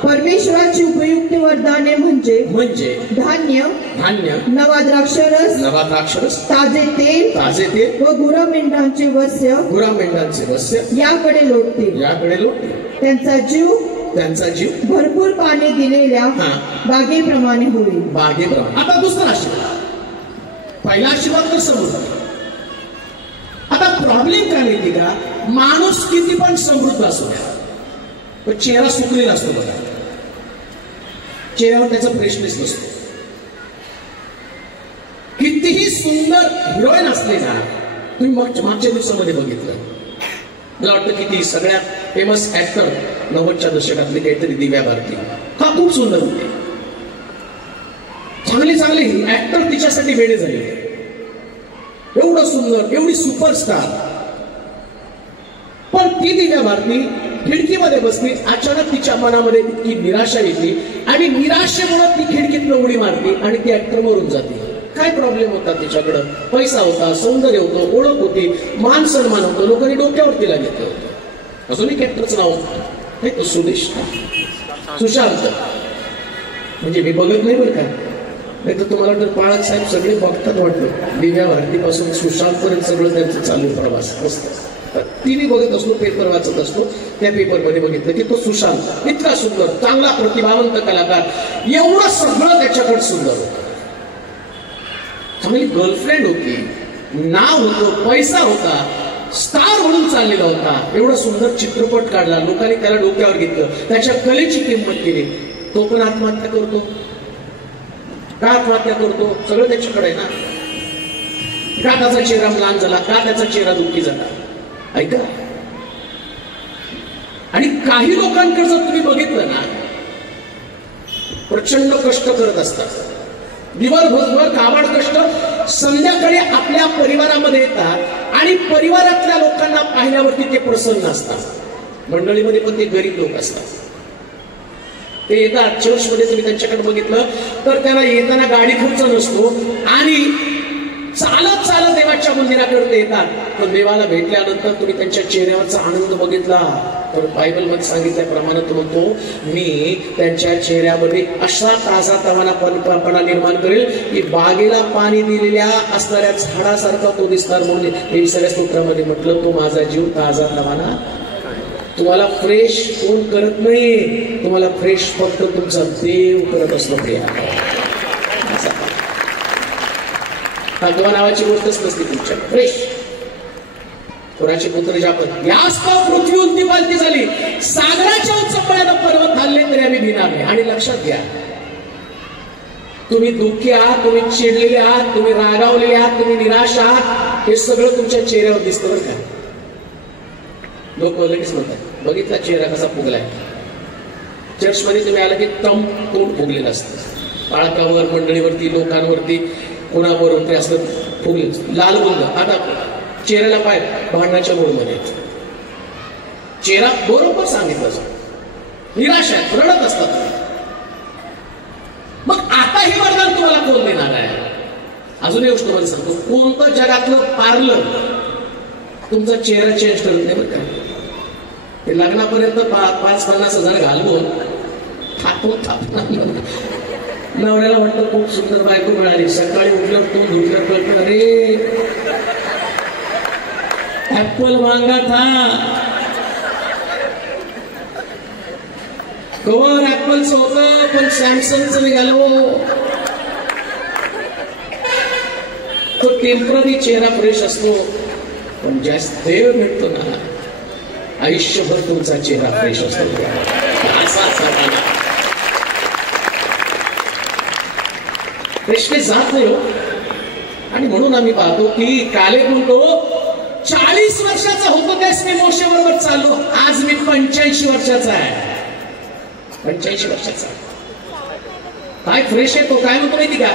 परमेश्वराची उपयुक्त वरदाने म्हणजे धान्य, नवा द्राक्षरस, ताजे तेल व गुरामेंढांचे वस्य याकडे लोटतील. त्यांचा जीव भरपूर पाणी दिलेल्या बागेप्रमाणे होईल. आता दुसरा आशीर्वाद. पहिला आशीर्वाद तर समृद्धी. आता प्रॉब्लेम काय माहिती का, माणूस किती पण समृद्ध असू द्या पण चेहरा सुकलेला असतो बघा, चेहऱ्यावर त्याचा फ्रेशनेस नसतो. कितीही सुंदर हिरोईन असले ना, तुम्ही मागच्या दिवसामध्ये बघितलं, मला वाटतं किती सगळ्यात फेमस ऍक्टर 90च्या दशकातले काहीतरी दिव्या भारती, हा खूप सुंदर होते. चांगले ऍक्टर तिच्यासाठी वेडे झाले. एवढं सुंदर, एवढी सुपरस्टार. पण ती दिव्या भारती खिडकीमध्ये बसली. अचानक तिच्या मनामध्ये इतकी निराशा येते आणि निराशेमुळे ती खिडकीत उडी मारते आणि ती ऍक्टर मरून जाते. काय प्रॉब्लेम होता तिच्याकडं? पैसा होता, सौंदर्य होतं, ओळख होती, मान सन्मान होतं, लोकांनी डोक्यावर तिला घेतलं होतं. अजून एक ऍक्टरचं नाव आहे सुशांत. म्हणजे मी बघत नाही बरं का, नाही तर तुम्हाला वाटतं पाळक साहेब सगळे बघतात वाटलं. दिव्या भारतीपासून सुशांत पर्यंत सगळं त्यांचं चालू प्रवास असतं. टीव्ही बघत असतो, पेपर वाचत असतो, त्या पेपरमध्ये बघितलं की तो सुशांत इतका सुंदर, चांगला प्रतिभावंत कलाकार, एवढं सगळं त्याच्याकडे सुंदर होतं. चांगली गर्लफ्रेंड होती, नाव होतं, पैसा होता, स्टार म्हणून चाललेला होता, एवढा सुंदर चित्रपट काढला, लोकांनी त्याला डोक्यावर घेतलं, त्याच्या कलेची किंमत केली. तो पण आत्महत्या करतो. का आत्महत्या करतो? सगळं त्याच्याकडे आहे ना. का त्याचा चेहरा म्लान झाला? का त्याचा चेहरा दुःखी झाला? ऐका, आणि काही लोकांकडे जर तुम्ही बघितलं ना, प्रचंड कष्ट करत असतात, दिवसभर काबाड कष्ट, संध्याकाळी आपल्या परिवारामध्ये येतात आणि परिवारातल्या लोकांना पाहिल्यावरती ते प्रसन्न असतात. मंडळीमध्ये पण ते गरीब लोक असतात. ते येतात चर्चमध्ये, तुम्ही त्यांच्याकडे बघितलं तर त्यांना येताना गाडी खर्च नसतो आणि चालत चालत देवाच्या मंदिराकडे येतात. पण देवाला भेटल्यानंतर तुम्ही त्यांच्या चेहऱ्यावरचा आनंद बघितला तर बायबलमध्ये सांगितल्याप्रमाणे तो म्हणतो, मी त्यांच्या चेहऱ्यामध्ये असा ताजा तवानापणा निर्माण करेल की बागेला पाणी दिलेल्या असणाऱ्या झाडासारखा तो दिसणार. म्हणून हे सगळ्या स्तोत्रामध्ये म्हटलं, तो माझा जीव ताजा तवाना. तुम्हाला फ्रेश कोण करत नाही, तुम्हाला फ्रेश फक्त तुमचा देव करत असतो. भगवान नावाची गोष्टच नसते तुमच्या. फ्रेश कोणाची पुत्र जापत याच पृथ्वी उंची पालती झाली, सागराच्या उंचपणाला पर्वत हल्ले तरी आम्ही भिणार नाही. आणि लक्षात घ्या, तुम्ही दुःखी आहात, तुम्ही चिडलेले आहात, तुम्ही रागावलेले आहात, तुम्ही निराश आहात, हे सगळं तुमच्या चेहऱ्यावर दिसतं बरं का. लोक लगेच म्हणतात, बघितला चेहरा कसा फुगलाय. चर्चमध्ये तुम्ही आला की तोंड फुगलेलं असतं. बाळकावर, मंडळीवरती, लोकांवरती, कोणाबरोबर असं फुगले, लाल बुंद. आता चेहऱ्याला पाय भांडणाच्या मूडमध्ये, चेहरा बरोबर सांगितलं, निराश आहे, रडत असतात. मग आता हे वरदान तुम्हाला कोण देणार आहे? अजून एक गोष्ट मला सांगतो, कोणतं जगातलं पार्लर तुमचा चेहरा चेंज करत नाही बरं का. ते लग्नापर्यंत 5-50 हजार घालवून नवऱ्याला वाटतं खूप सुंदर बायको मिळाली, सकाळी उठल्यावर तू धुतल्यावर कळतं, अरे ऍपल मांगा था, कवर ऍपलचं होतं पण सॅमसंगचं निघालो. तो टेम्पररी चेहरा फ्रेश असतो, पण जास्त देव भेटतो ना, आयुष्यभर तुमचा चेहरा फ्रेश असतो. फ्रेशनेस जात नाही. आणि म्हणून आम्ही पाहतो की काले म्हणतो, 40 वर्षाचा होतो त्यास मी मोशेबरोबर चाललो, आज मी 85 वर्षाचा आहे. 85 वर्षाचा. काय फ्रेश आहे तो, काय म्हणतो माहिती का,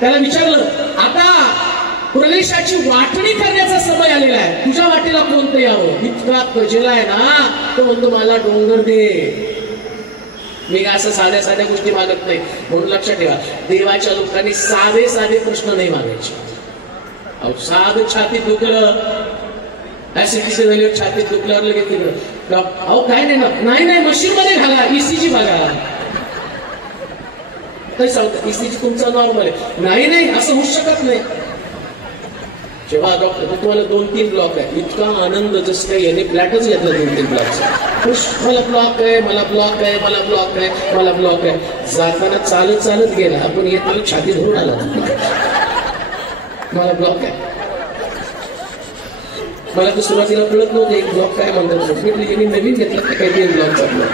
त्याला विचारलं आता प्रवेशाची वाटणी करण्याचा समय आलेला आहे, तुझ्या वाटेला कोणतं यावं. इतका कजेला आहे ना, तो म्हणतो मला डोंगर दे. मी असं साध्या साध्या गोष्टी मागत नाही. म्हणून लक्षात ठेवा, देवाच्या लोकांनी साधे साधे प्रश्न नाही मागायचे. अहो साधं छातीत दुखलं, ऍसिडिटी झाली, छातीत दुखल्यावर लगेच अहो काय नाही ना, नाही मशीन मध्ये घाला, ईसीजी बघा. सांगतात ईसीजी तुमचा नॉर्मल आहे, नाही असं होऊ शकत नाही. जेव्हा डॉक्टर तुम्हाला 2-3 ब्लॉक आहे, इतका आनंद जसं काही याने फ्लॅटच घेतला 2-3 ब्लॉकचा. मला ब्लॉक आहे, मला ब्लॉक आहे, मला ब्लॉक आहे, मला ब्लॉक आहे. जाताना चालत गेला, आपण येताना छाती धरून आला, मला ब्लॉक आहे. मला तर सुरुवातीला कळत नव्हतं एक ब्लॉक काय म्हणतात. मी नवीन घेतला काहीतरी ब्लॉकचा ब्लॉक.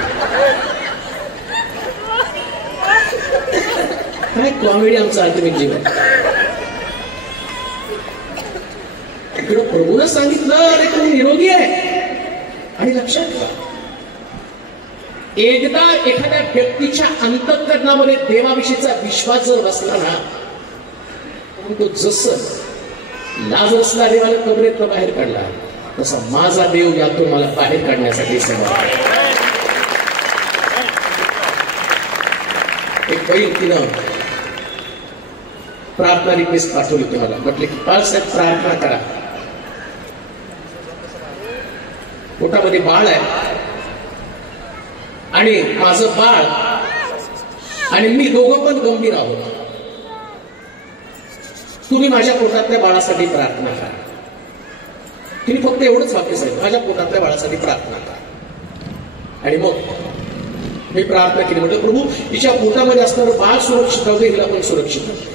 काय कॉमेडी आमचा अल्टिमेट जीवन. इकडं प्रभूनं सांगितलं अरे तुम्ही निरोगी आहे. आणि लक्षात ठेवा, एकदा एखाद्या व्यक्तीच्या अंतःकरणामध्ये देवाविषयीचा विश्वास जर बसला ना, तो जसं लाजरसला देवाला कबरेतनं बाहेर काढला, तसा माझा देव यातून मला बाहेर काढण्यासाठी समोर. एक बाई तिनं प्रार्थना रिक्वेस्ट पाठवली तुम्हाला, म्हटले की बाळासाहेब प्रार्थना करा, पोटामध्ये बाळ आहे आणि माझं बाळ आणि मी दोघं पण गंभीर आहोत, तुम्ही माझ्या पोटातल्या बाळासाठी प्रार्थना करा. तुम्ही फक्त एवढंच वाक्य सांगितलं, माझ्या पोटातल्या बाळासाठी प्रार्थना करा. आणि मग मी प्रार्थना केली, म्हटलं प्रभू तिच्या पोटामध्ये असणारं बाळ सुरक्षित राहू दे, हिला पण सुरक्षित राहू.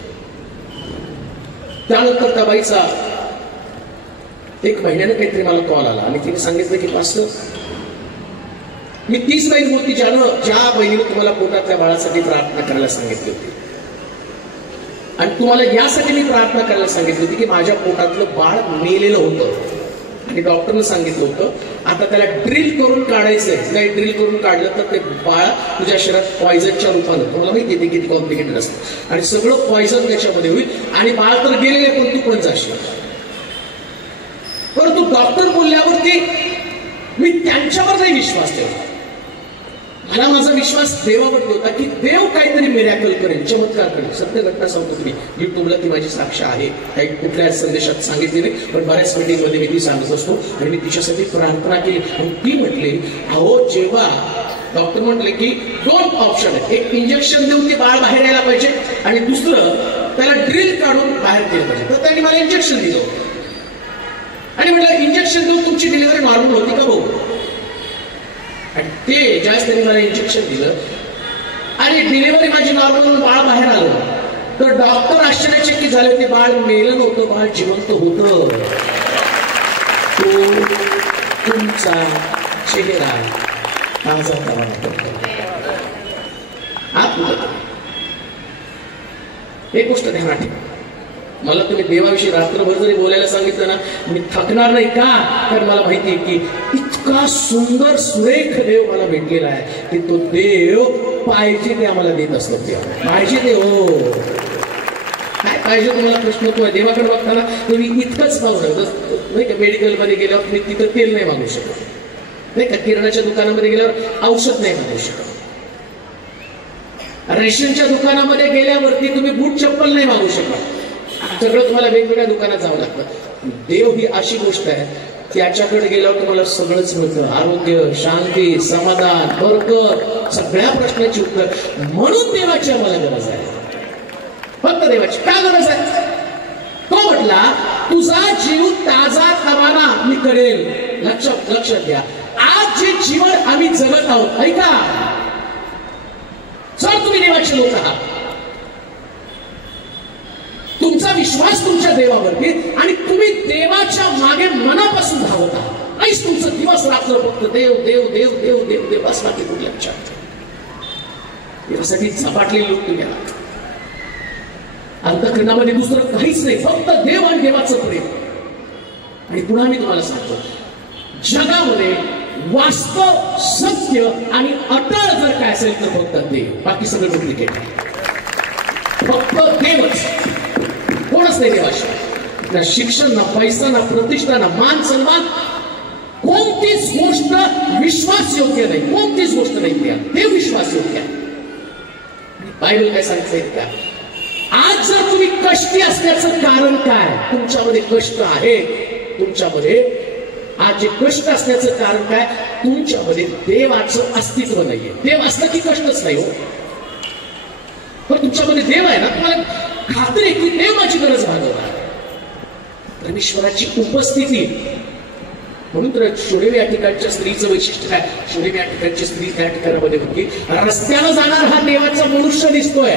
त्यानंतर त्या बाईचा 1 महिन्यानं काहीतरी मला कॉल आला आणि तिने सांगितलं की पास्टर, मी 30 बाई बोलती ज्या बहिणीने तुम्हाला पोटातल्या बाळासाठी प्रार्थना करायला सांगितली होती, आणि तुम्हाला यासाठी मी प्रार्थना करायला सांगितली होती की माझ्या पोटातलं बाळ मेलेलं होतं आणि डॉक्टरनं सांगितलं होतं आता त्याला ड्रिल करून काढायचंय. नाही ड्रिल करून काढलं तर ते बाळ तुझ्या शरीरात पॉयझनच्या रूपानं, तुम्हाला माहिती आहे किती कॉम्प्लिकेटेड असतं, आणि सगळं पॉयझन त्याच्यामध्ये होईल आणि बाळ तर गेलेले पण तू पण जाशील. परंतु डॉक्टर बोलल्यावरती मी त्यांच्यावर नाही विश्वास ठेवला. मला माझा विश्वास देवावर होता की देव काहीतरी मिरॅकल करेल, चमत्कार करेल. सत्य घटना सांगतो, तुम्ही युट्यूबला ती माझी साक्ष आहे, काही कुठल्या संदेशात सांगितली नाही, पण बऱ्याच मीटिंगमध्ये मी ती सांगत असतो. आणि मी तिच्यासाठी प्रार्थना केली आणि ती म्हटली, अहो जेव्हा डॉक्टर म्हटले की 2 ऑप्शन आहेत, एक इंजेक्शन देऊन ते बाळ बाहेर यायला पाहिजे आणि दुसरं त्याला ड्रिल काढून बाहेर केलं पाहिजे. तर त्यांनी मला इंजेक्शन दिलं आणि म्हटलं इंजेक्शन देऊन तुमची डिलिव्हरी नॉर्मल होती का भाऊ. आणि ते ज्यावेळेस त्यांनी मला इंजेक्शन दिलं आणि डिलिव्हरी माझी नॉर्मल, बाळ बाहेर आलं, तर डॉक्टर आश्चर्यचकित झाले, ते बाळ मेलं नव्हतं, बाळ जिवंत होतं. तो तुमचा चेहरा ताजा करावा. एक गोष्ट ध्यानात ठेवा, मला तुम्ही देवाविषयी रात्रभर जरी बोलायला सांगितलं ना, मी थकणार नाही. का? कारण मला माहिती आहे की इतका सुंदर सुरेख देव मला भेटलेला आहे की तो देव पाहिजे ते आम्हाला देत असतो. पाहिजे ते, हो काय पाहिजे तुम्हाला प्रश्न तो आहे. देवाकडे बघताना तुम्ही इतकंच मागू शकता, नाही का. मेडिकलमध्ये गेल्यावर तुम्ही तिथं तेल नाही मागू शकत, नाही का. किराणाच्या दुकानामध्ये गेल्यावर औषध नाही मागू शकत, रेशनच्या दुकानामध्ये गेल्यावरती तुम्ही बूट चप्पल नाही मागू शकत. सगळं तुम्हाला वेगवेगळ्या दुकानात जावं लागतं. देव ही अशी गोष्ट आहे, त्याच्याकडे गेल्यावर तुम्हाला सगळंच मिळतं. आरोग्य, शांती, समाधान, बरकत, सगळ्या प्रश्नाची उत्तर. म्हणून देवाची आम्हाला गरज आहे, फक्त देवाची. काय गरज आहे? तो म्हटला तुझा जीव ताजा रवाना मी करेल. लक्षात घ्या, आज जे जीवन आम्ही जगत आहोत, ऐका, जर तुम्ही देवाचे लोक आहात, तुमचा विश्वास तुमच्या देवावरती आणि तुम्ही देवाच्या मागे मनापासून धावत आहात, नाहीच तुमचं दिवस रात्र फक्त देव देव देव देव देव देव असं बाकी कुठल्या विचार. यासाठी झपाटलेले लोक तुम्ही आहात. अंतःकरणामध्ये दुसरं काहीच नाही, फक्त देव आणि देवाचं प्रेम. आणि पुन्हा मी तुम्हाला सांगतो, जगामध्ये वास्तव, सत्य आणि अटळ जर काय असेल तर फक्त देव, बाकी सगळं डुप्लिकेट आहे. फक्त देवच, कोणच नाही देवाशिवाय. ना शिक्षण, ना पैसा, ना प्रतिष्ठा, ना मान सन्मान, कोणतीच गोष्ट विश्वास योग्य नाही. कोणतीच गोष्ट नाही त्या, ते विश्वास योग्य आहे. बायबल काय सांगते का? आज जर तुम्ही कष्टी असण्याचं कारण काय? तुमच्यामध्ये कष्ट आहे. तुमच्यामध्ये आज जे कष्ट असण्याचं कारण काय? तुमच्यामध्ये देवाचं अस्तित्व नाहीये. देव असलं की कष्टच नाही हो. पण तुमच्यामध्ये देव आहे ना, तुम्हाला खात्री आहे की देव माझी गरज भागवणार. परमेश्वराची उपस्थिती. म्हणून तर शुरेम या ठिकाणच्या स्त्रीचं वैशिष्ट्य काय? शुरेम या ठिकाणची स्त्री त्या ठिकाणामध्ये होती, रस्त्यानं जाणार हा देवाचा मनुष्य दिसतोय.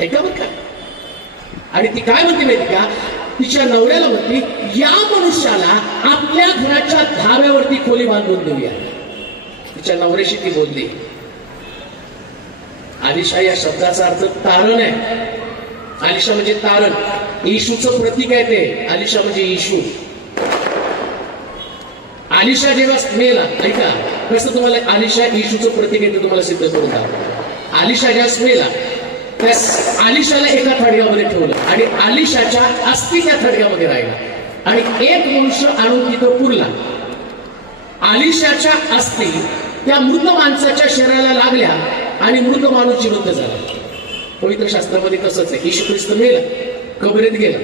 ऐका बरं का. आणि ती काय म्हणते माहिती का? तिच्या नवऱ्याला म्हणते, या मनुष्याला आपल्या घराच्या धाब्यावरती खोली बांधून देऊया. तिच्या नवऱ्याशी ती बोलली. आलिशा या शब्दाचा अर्थ तारण आहे. आलिशा म्हणजे तारण, येशूचं प्रतीक आहे ते. आलिशा म्हणजे येशू. आलिशा जेव्हा मेला, ऐका कसं तुम्हाला आलिशा येशूचं प्रतीक आहे ते तुम्हाला सिद्ध करून दाखवतो. आलिशा ज्यास मेला, त्या आलिशाला एका थडग्यामध्ये ठेवलं आणि आलिशाच्या अस्थी त्या थडग्यामध्ये राहिला. आणि एक मनुष्य आणून तिथं पुरला. आलिशाच्या अस्थी त्या मृत माणसाच्या शरीराला लागल्या आणि मृत माणूस जिवंत झाला. पवित्र शास्त्रामध्ये तसंच आहे. येशू ख्रिस्त मेला, कबरेत गेला,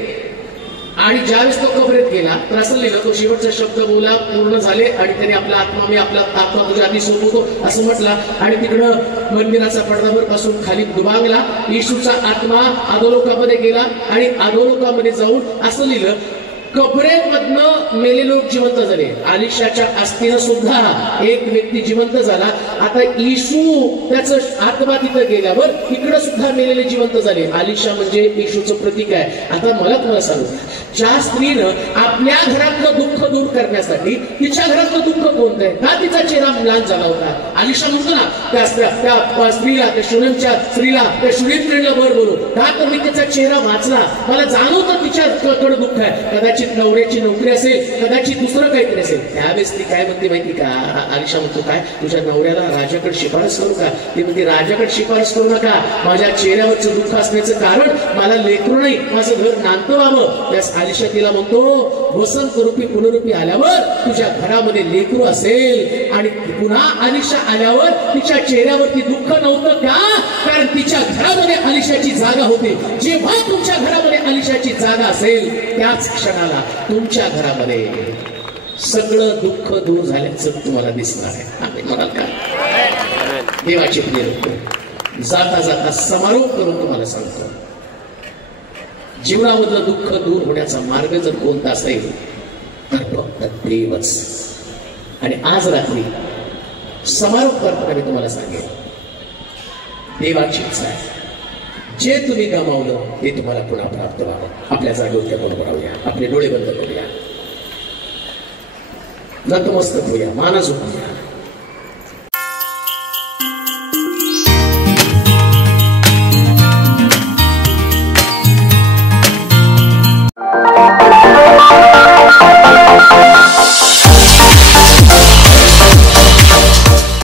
आणि ज्यावेळेस तो कबरेत गेला तर असं लिहिलं, तो शेवटचा शब्द बोला पूर्ण झाले आणि त्याने आपला आत्मा, मी आपला आत्मा तुझ्या आधी सोपवतो असं म्हटला. आणि तिकडं मंदिराचा पडदावर पासून खाली दुभागला. येशूचा आत्मा अधोलोकामध्ये गेला आणि अधोलोकामध्ये जाऊन असं लिहिलं, कबरेमधनं मेले लोक जिवंत झाले. आलिशाच्या अस्थीनं सुद्धा एक व्यक्ती जिवंत झाला. आता येशू त्याचं आत्मा तिथं गेल्यावर इकडं सुद्धा मेलेले जिवंत झाले. आलिशा म्हणजे येशूचं प्रतीक आहे. आता मला तुम्हाला सांगू, ज्या स्त्रीनं आपल्या घरातलं दुःख दूर करण्यासाठी, तिच्या घरातलं दुःख कोणतं आहे? का तिचा चेहरा म्लान झाला होता? आलिशा म्हणतो ना त्या स्त्रीला, त्या शुनेमच्या स्त्रीला, त्या शुनेम स्त्रीला बर बोलू का? तर मी त्याचा चेहरा वाचला, मला जाणवतं तिच्याकडे दुःख आहे. कदाचित नवऱ्याची नोकरी असेल, कदाचित दुसरं काहीतरी असेल. त्यावेळेस ती काय म्हणते माहिती का? आलिशा म्हणतो, काय तुझ्या नवऱ्याला राजाकडे शिफारस करू का? ती म्हणते, राजाकडे शिफारस करू नका. माझ्या चेहऱ्यावरचं दुःख असण्याचं कारण मला लेकरू नाही, माझं घर नांदतं व्हावं. त्यास आलिशा तिला म्हणतो, वसंत रूपी पुनरूपी आल्यावर तुझ्या घरामध्ये लेकरू असेल. आणि पुन्हा आलिशा आल्यावर तिच्या चेहऱ्यावरती दुःख नव्हतं का? कारण तिच्या घरामध्ये आलिशाची जागा होती. जेव्हा तुमच्या घरामध्ये आलिशाची जागा असेल, त्याच क्षणाला तुमच्या घरामध्ये सगळं दुःख दूर झाल्याचं तुम्हाला दिसणार आहे. आम्ही म्हणाल का? देवाचे प्रिय लोक, जाता जाता समारोप करून तुम्हाला सांगतो, जीवनामधलं दुःख दूर होण्याचा मार्ग जर कोणता असेल तर फक्त देवच. आणि आज रात्री समारोप करताना मी तुम्हाला सांगेन, देवाची इच्छा आहे जे तुम्ही गमावलं ते तुम्हाला पुन्हा प्राप्त व्हावं. आपल्या जागेवर आपण राहूया, आपले डोळे बंद करूया, नतमस्तक होऊया, माना झोपूया.